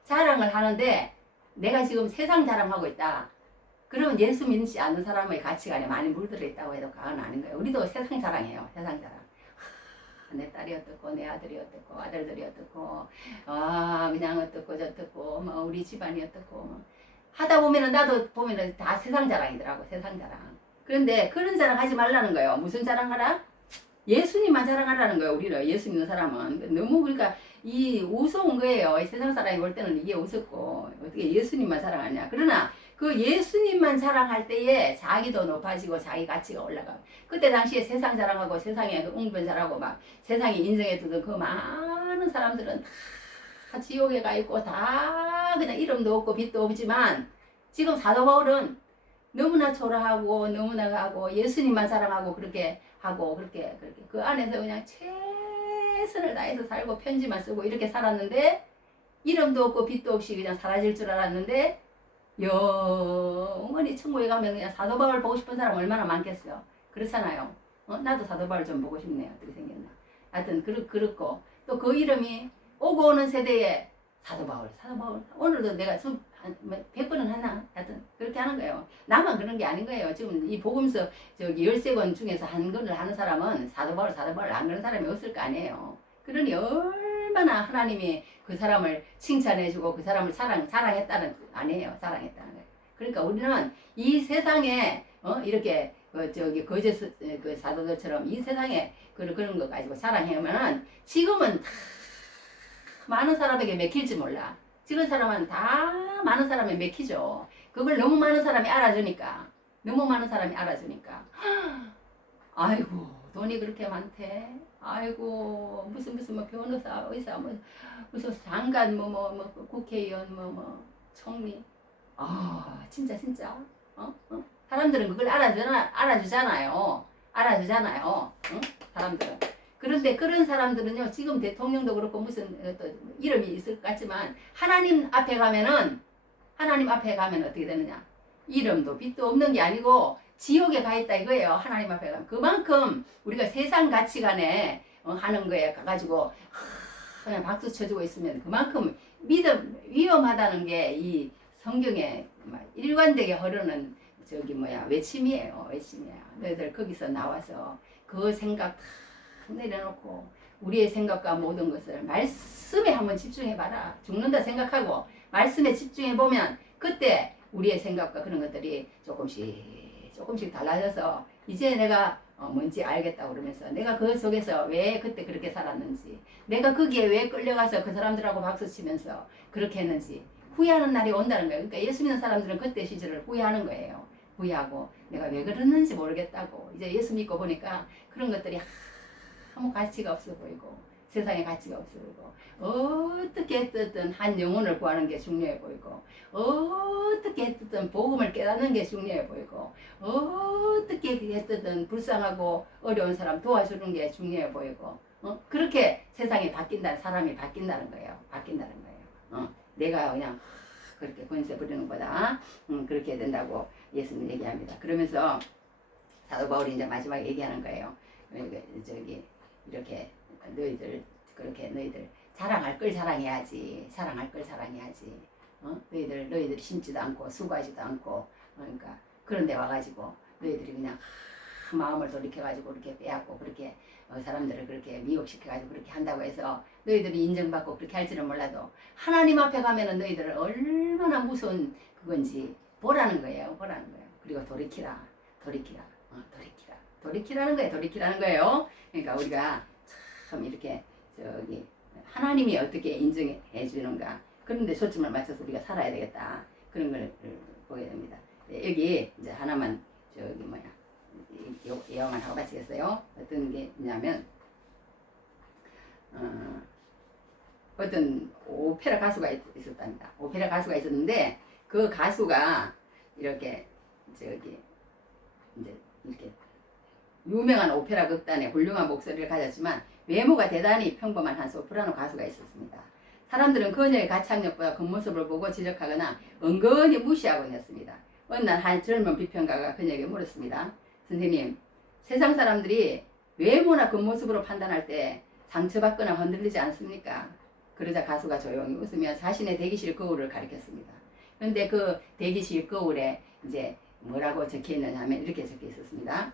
자랑을 하는데 내가 지금 세상 자랑하고 있다. 그러면 예수 믿지 않는 사람의 가치관에 많이 물들어 있다고 해도 과언은 아닌 거예요. 우리도 세상 자랑해요. 세상 자랑. 내 딸이 어떻고 내 아들이 어떻고 아들들이 어떻고 그냥 어떻고 저떻고 뭐 우리 집안이 어떻고 뭐. 하다 보면은 나도 보면은 다 세상 자랑이더라고. 세상 자랑. 그런데 그런 자랑 하지 말라는 거예요. 무슨 자랑하라? 예수님만 자랑하라는 거예요. 우리는 예수 믿는 사람은 너무 그러니까 이 우스운 거예요. 이 세상 사람이 볼 때는 이게 우습고 어떻게 예수님만 자랑하냐. 그러나 그 예수님만 자랑할 때에 자기도 높아지고 자기 가치가 올라가. 그때 당시에 세상 자랑하고 세상에 웅변 자랑하고 막 세상이 인정해주던 그 많은 사람들은 다 지옥에 가 있고 다 그냥 이름도 없고 빛도 없지만 지금 사도 바울은 너무나 초라하고 너무나 하고 예수님만 자랑하고 그렇게 하고 그렇게 그 안에서 그냥 최선을 다해서 살고 편지만 쓰고 이렇게 살았는데 이름도 없고 빛도 없이 그냥 사라질 줄 알았는데 영원히 천국에 가면 그냥 사도 바울 보고 싶은 사람 얼마나 많겠어. 그렇잖아요. 나도 사도 바울 좀 보고 싶네요. 어떻게 생겼나. 하여튼 그렇고 또 그 이름이 오고 오는 세대에 사도 바울 오늘도 내가 100번은 하나? 하여튼 그렇게 하는 거예요. 나만 그런 게 아닌 거예요. 지금 이 복음서 저기 13권 중에서 한 권을 하는 사람은 사도 바울 안 그런 사람이 없을 거 아니에요. 그러니 얼마나 하나님이 그 사람을 칭찬해주고 그 사람을 자랑했다는 아니에요. 자랑했다는 거예요. 그러니까 우리는 이 세상에 이렇게 저기 거짓 그 사도들처럼 이 세상에 그런 거 가지고 자랑해오면은 지금은 다 많은 사람에게 맥힐지 몰라. 지금 사람은 다 많은 사람에 맥히죠. 그걸 너무 많은 사람이 알아주니까. 아이고 돈이 그렇게 많대. 아이고 무슨 뭐 변호사 의사 뭐 무슨 장관 뭐 국회의원 뭐 총리. 진짜 사람들은 그걸 알아주잖아요. 응? 사람들은. 그런데 그런 사람들은요 지금 대통령도 그렇고 무슨 또 이름이 있을 것 같지만 하나님 앞에 가면은 어떻게 되느냐. 이름도 빛도 없는 게 아니고 지옥에 가 있다 이거예요. 하나님 앞에 가면. 그만큼 우리가 세상 가치관에 하는 거에 가가지고 그냥 박수 쳐주고 있으면 그만큼 위험하다는 게 이 성경에 일관되게 흐르는 외침이에요. 너희들 거기서 나와서 그 생각 다 내려놓고 우리의 생각과 모든 것을 말씀에 한번 집중해봐라. 죽는다 생각하고 말씀에 집중해보면 그때 우리의 생각과 그런 것들이 조금씩 달라져서 이제 내가 뭔지 알겠다 그러면서 내가 그 속에서 왜 그때 그렇게 살았는지 내가 거기에 왜 끌려가서 그 사람들하고 박수치면서 그렇게 했는지 후회하는 날이 온다는 거예요. 그러니까 예수 믿는 사람들은 그때 시절을 후회하는 거예요. 후회하고 내가 왜 그랬는지 모르겠다고 이제 예수 믿고 보니까 그런 것들이 아무 가치가 없어 보이고 세상에 가치가 없어 보이고 어떻게 했든 한 영혼을 구하는 게 중요해 보이고 어떻게 했든 복음을 깨닫는 게 중요해 보이고 어떻게 했든 불쌍하고 어려운 사람 도와주는 게 중요해 보이고 그렇게 세상이 사람이 바뀐다는 거예요. 내가 그냥 그렇게 권세 부리는 것보다 그렇게 된다고 예수님 얘기합니다. 그러면서 사도 바울이 이제 마지막에 얘기하는 거예요. 이렇게 너희들 자랑할 걸 자랑해야지. 너희들 심지도 않고 수고하지도 않고 그러니까 그런데 와가지고 너희들이 그냥 마음을 돌이켜가지고 그렇게 빼앗고 그렇게 사람들을 그렇게 미혹시켜가지고 그렇게 한다고 해서 너희들이 인정받고 그렇게 할지는 몰라도 하나님 앞에 가면은 너희들은 얼마나 무서운 그건지 보라는 거예요. 그리고 돌이키라는 거예요. 그러니까 우리가 참 이렇게 하나님이 어떻게 인정해 주는가. 그런데 초점을 맞춰서 우리가 살아야 되겠다. 그런 걸 보게 됩니다. 여기 이제 하나만 예화만 하고 마치겠어요. 어떤 게 있냐면 어떤 오페라 가수가 있었답니다. 오페라 가수가 있었는데 그 가수가 이렇게 저기 이제 이렇게 유명한 오페라 극단의 훌륭한 목소리를 가졌지만 외모가 대단히 평범한 한 소프라노 가수가 있었습니다. 사람들은 그녀의 가창력보다 겉모습을 보고 지적하거나 은근히 무시하곤 했습니다. 어느 날 한 젊은 비평가가 그녀에게 물었습니다. 선생님, 세상 사람들이 외모나 겉모습으로 판단할 때 상처받거나 흔들리지 않습니까? 그러자 가수가 조용히 웃으며 자신의 대기실 거울을 가리켰습니다. 그런데 그 대기실 거울에 이제 뭐라고 적혀 있느냐 하면 이렇게 적혀 있었습니다.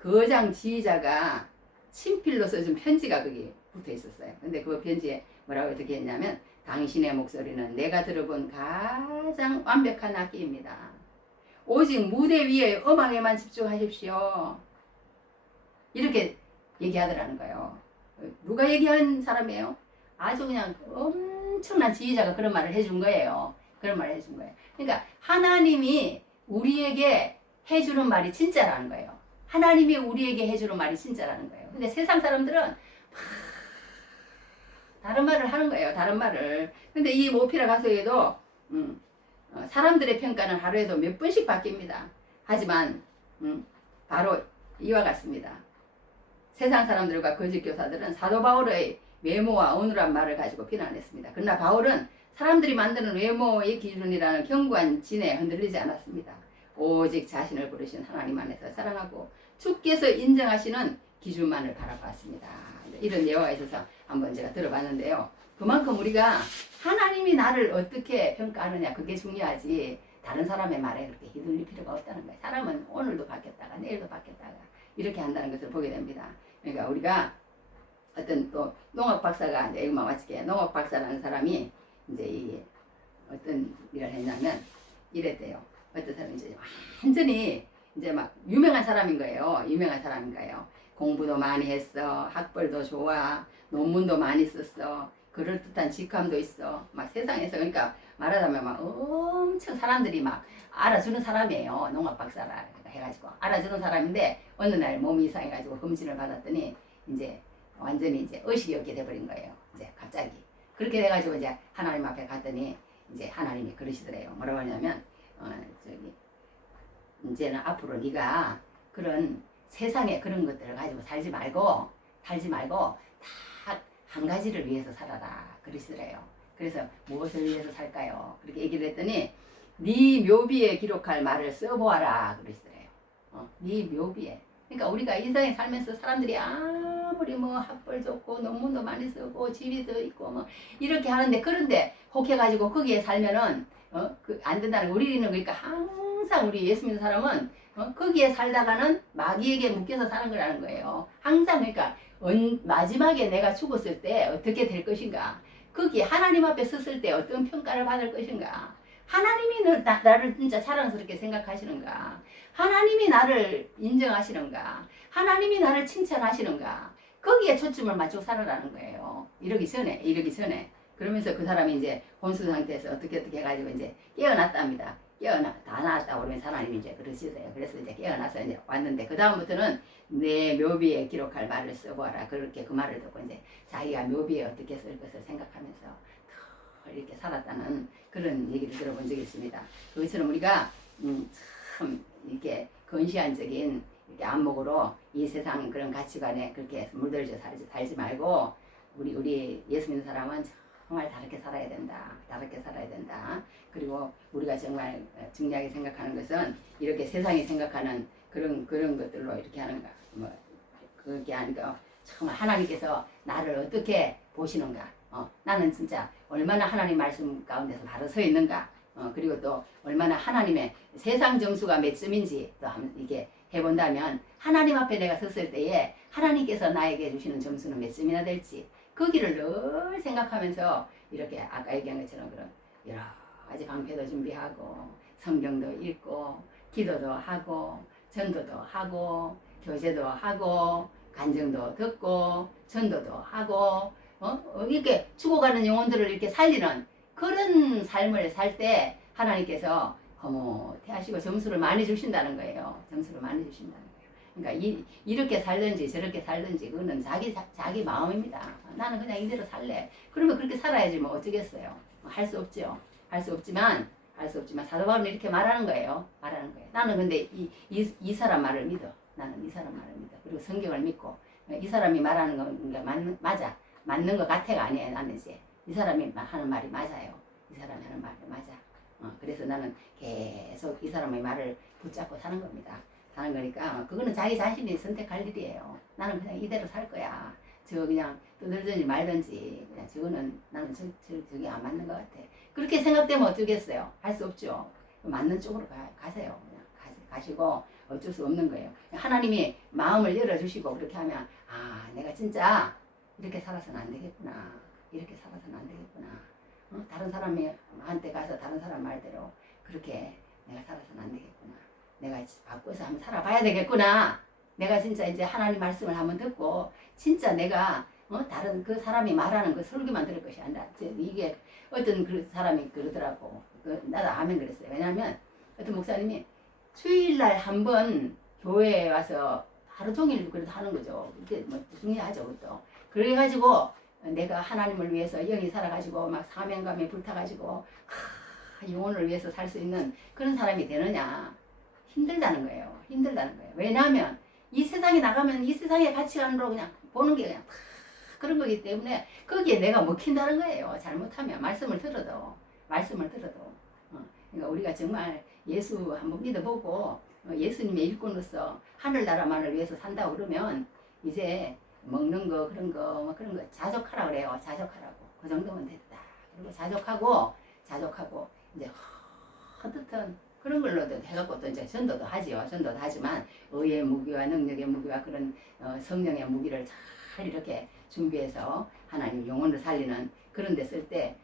거장 지휘자가 친필로 써준 편지가 거기 붙어 있었어요. 근데 그 편지에 뭐라고 적혀 있냐면 당신의 목소리는 내가 들어본 가장 완벽한 악기입니다. 오직 무대 위의 음악에만 집중하십시오. 이렇게 얘기하더라는 거예요. 누가 얘기한 사람이에요? 아주 그냥 엄청난 지휘자가 그런 말을 해준 거예요. 그런 말을 해준 거예요. 그러니까 하나님이 우리에게 해주는 말이 진짜라는 거예요. 하나님이 우리에게 해주는 말이 진짜라는 거예요. 근데 세상 사람들은 다른 말을 하는 거예요. 다른 말을. 근데 이 오페라 가수에도 사람들의 평가는 하루에도 몇 번씩 바뀝니다. 하지만 바로 이와 같습니다. 세상 사람들과 거짓 교사들은 사도 바울의 외모와 어눌한 말을 가지고 비난했습니다. 그러나 바울은 사람들이 만드는 외모의 기준이라는 견고한 진에 흔들리지 않았습니다. 오직 자신을 부르신 하나님 안에서 사랑하고 주께서 인정하시는 기준만을 바라봤습니다. 이런 예화가 있어서 한번 제가 들어봤는데요. 그만큼 우리가 하나님이 나를 어떻게 평가하느냐 그게 중요하지 다른 사람의 말에 그렇게 휘둘릴 필요가 없다는 거예요. 사람은 오늘도 바뀌었다가 내일도 바뀌었다가 이렇게 한다는 것을 보게 됩니다. 그러니까 우리가 어떤 또 농학 박사가 이제 이것만 마칠게요. 농학 박사라는 사람이 이제 이 어떤 일을 했냐면 이랬대요. 어떤 사람이 이제 완전히 이제 막 유명한 사람인 거예요. 유명한 사람인 거예요. 공부도 많이 했어. 학벌도 좋아. 논문도 많이 썼어. 그럴듯한 직함도 있어. 막 세상에서 그러니까 말하자면 막 엄청 사람들이 막 알아주는 사람이에요. 농학 박사라 해가지고 알아주는 사람인데 어느 날 몸이 이상해가지고 검진을 받았더니 이제 완전히 이제 의식이 없게 돼버린 거예요. 이제 갑자기 그렇게 돼가지고 이제 하나님 앞에 갔더니 이제 하나님이 그러시더래요. 뭐라고 하냐면 저기 이제는 앞으로 네가 그런 세상에 그런 것들을 가지고 살지 말고 다 한 가지를 위해서 살아라 그러시더래요. 그래서 무엇을 위해서 살까요? 그렇게 얘기를 했더니 네 묘비에 기록할 말을 써보아라 그러시더래요. 네 묘비에. 그러니까 우리가 인생에 살면서 사람들이 아무리 뭐 학벌 좋고 논문도 많이 쓰고 집이도 있고 뭐 이렇게 하는데 그런데 혹해가지고 거기에 살면은 안 된다는 거. 우리는 그러니까 항상 우리 예수 믿는 사람은 거기에 살다가는 마귀에게 묶여서 사는 거라는 거예요. 항상 그러니까 마지막에 내가 죽었을 때 어떻게 될 것인가. 거기에 하나님 앞에 섰을 때 어떤 평가를 받을 것인가. 하나님이 나를 진짜 사랑스럽게 생각하시는가. 하나님이 나를 인정하시는가. 하나님이 나를 칭찬하시는가. 거기에 초점을 맞추고 살아라는 거예요. 이러기 전에. 그러면서 그 사람이 이제 혼수 상태에서 어떻게 해가지고 이제 깨어났답니다. 다 나았다고 그러면 하나님이 이제 그러시세요. 그래서 이제 깨어나서 이제 왔는데, 그다음부터는 내 묘비에 기록할 말을 써보아라. 그렇게 그 말을 듣고 이제 자기가 묘비에 어떻게 쓸 것을 생각하면서 더 이렇게 살았다는 그런 얘기를 들어본 적이 있습니다. 그것처럼 우리가 참 이렇게 건시안적인 이렇게 안목으로 이 세상 그런 가치관에 그렇게 물들여 살지 말고 우리 예수 믿는 사람은 정말 다르게 살아야 된다. 그리고 우리가 정말 중요하게 생각하는 것은 이렇게 세상이 생각하는 그런 것들로 이렇게 하는가. 뭐 그게 아니고 정말 하나님께서 나를 어떻게 보시는가. 나는 진짜 얼마나 하나님 말씀 가운데서 바로 서 있는가. 그리고 또 얼마나 하나님의 세상 점수가 몇 점인지 또 이게 해본다면 하나님 앞에 내가 섰을 때에 하나님께서 나에게 주시는 점수는 몇 점이나 될지 거기를 늘 생각하면서 이렇게 아까 얘기한 것처럼 그런 여러 가지 방패도 준비하고 성경도 읽고 기도도 하고 전도도 하고 교제도 하고 간증도 듣고 전도도 하고 이렇게 죽어가는 영혼들을 이렇게 살리는 그런 삶을 살 때 하나님께서 태하시고 점수를 많이 주신다는 거예요. 점수를 많이 주신다는 거예요. 그러니까 이렇게 살든지 저렇게 살든지 그거는 자기 마음입니다. 나는 그냥 이대로 살래. 그러면 그렇게 살아야지 뭐 어쩌겠어요. 할 수 없죠. 할 수 없지만 사도 바울은 이렇게 말하는 거예요. 나는 근데 이 사람 말을 믿어. 나는 이 사람 말을 믿어. 그리고 성경을 믿고 이 사람이 말하는 건 맞아. 맞는 것 같아가 아니에요. 나는 이제 이 사람이 하는 말이 맞아요. 이 사람이 하는 말이 맞아. 그래서 나는 계속 이 사람의 말을 붙잡고 사는 겁니다. 사는 거니까 그거는 자기 자신이 선택할 일이에요. 나는 그냥 이대로 살 거야. 저 그냥 떠들든지 말든지 그냥 저거는 나는 저게 안 맞는 것 같아. 그렇게 생각되면 어쩌겠어요. 할 수 없죠. 맞는 쪽으로 가세요. 그냥 가시고 어쩔 수 없는 거예요. 하나님이 마음을 열어주시고 그렇게 하면 내가 진짜 이렇게 살아서는 안 되겠구나. 이렇게 살아서는 안 되겠구나. 다른 사람한테 가서 다른 사람 말대로 그렇게 내가 살아서는 안 되겠구나. 내가 바꿔서 한번 살아봐야 되겠구나. 내가 진짜 이제 하나님 말씀을 한번 듣고 진짜 내가 다른 그 사람이 말하는 그 설교만 들을 것이 아니라 이게 어떤 그 사람이 그러더라고. 나도 아멘 그랬어요. 왜냐하면 어떤 목사님이 주일날 한번 교회에 와서 하루 종일 그래도 하는 거죠. 그게 뭐 중요하죠, 그것도. 그래가지고 내가 하나님을 위해서 영이 살아가지고 막 사명감에 불타가지고 영혼을 위해서 살 수 있는 그런 사람이 되느냐. 힘들다는 거예요. 왜냐하면 이 세상에 나가면 이 세상의 가치관으로 그냥 보는 게 그냥 그런 거기 때문에 거기에 내가 먹힌다는 거예요. 잘못하면 말씀을 들어도. 그러니까 우리가 정말 예수 한번 믿어보고 예수님의 일꾼으로서 하늘나라만을 위해서 산다고 그러면 이제 먹는 거 그런 거 자족하라 그래요. 자족하라고. 그 정도면 됐다. 그리고 자족하고 이제 헛헛한 그런 걸로도 해갖고 또 이제 전도도 하지요. 전도도 하지만 의의 무기와 능력의 무기와 그런 성령의 무기를 잘 이렇게 준비해서 하나님 영혼을 살리는 그런 데 쓸 때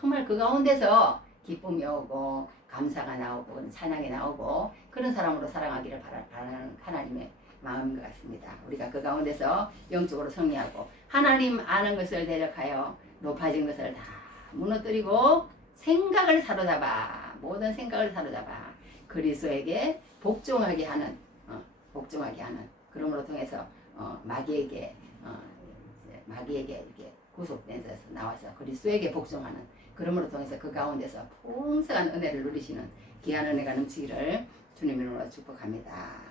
정말 그 가운데서 기쁨이 오고 감사가 나오고 찬양이 나오고 그런 사람으로 살아가기를 바라는 하나님의 마음인 것 같습니다. 우리가 그 가운데서 영적으로 승리하고 하나님 아는 것을 대적하여 높아진 것을 다 무너뜨리고 모든 생각을 사로잡아 그리스도에게 복종하게 하는 그러므로 통해서 마귀에게 이렇게 구속돼서 나와서 그리스도에게 복종하는 그러므로 통해서 그 가운데서 풍성한 은혜를 누리시는 귀한 은혜가 넘치기를 주님 이름으로 축복합니다.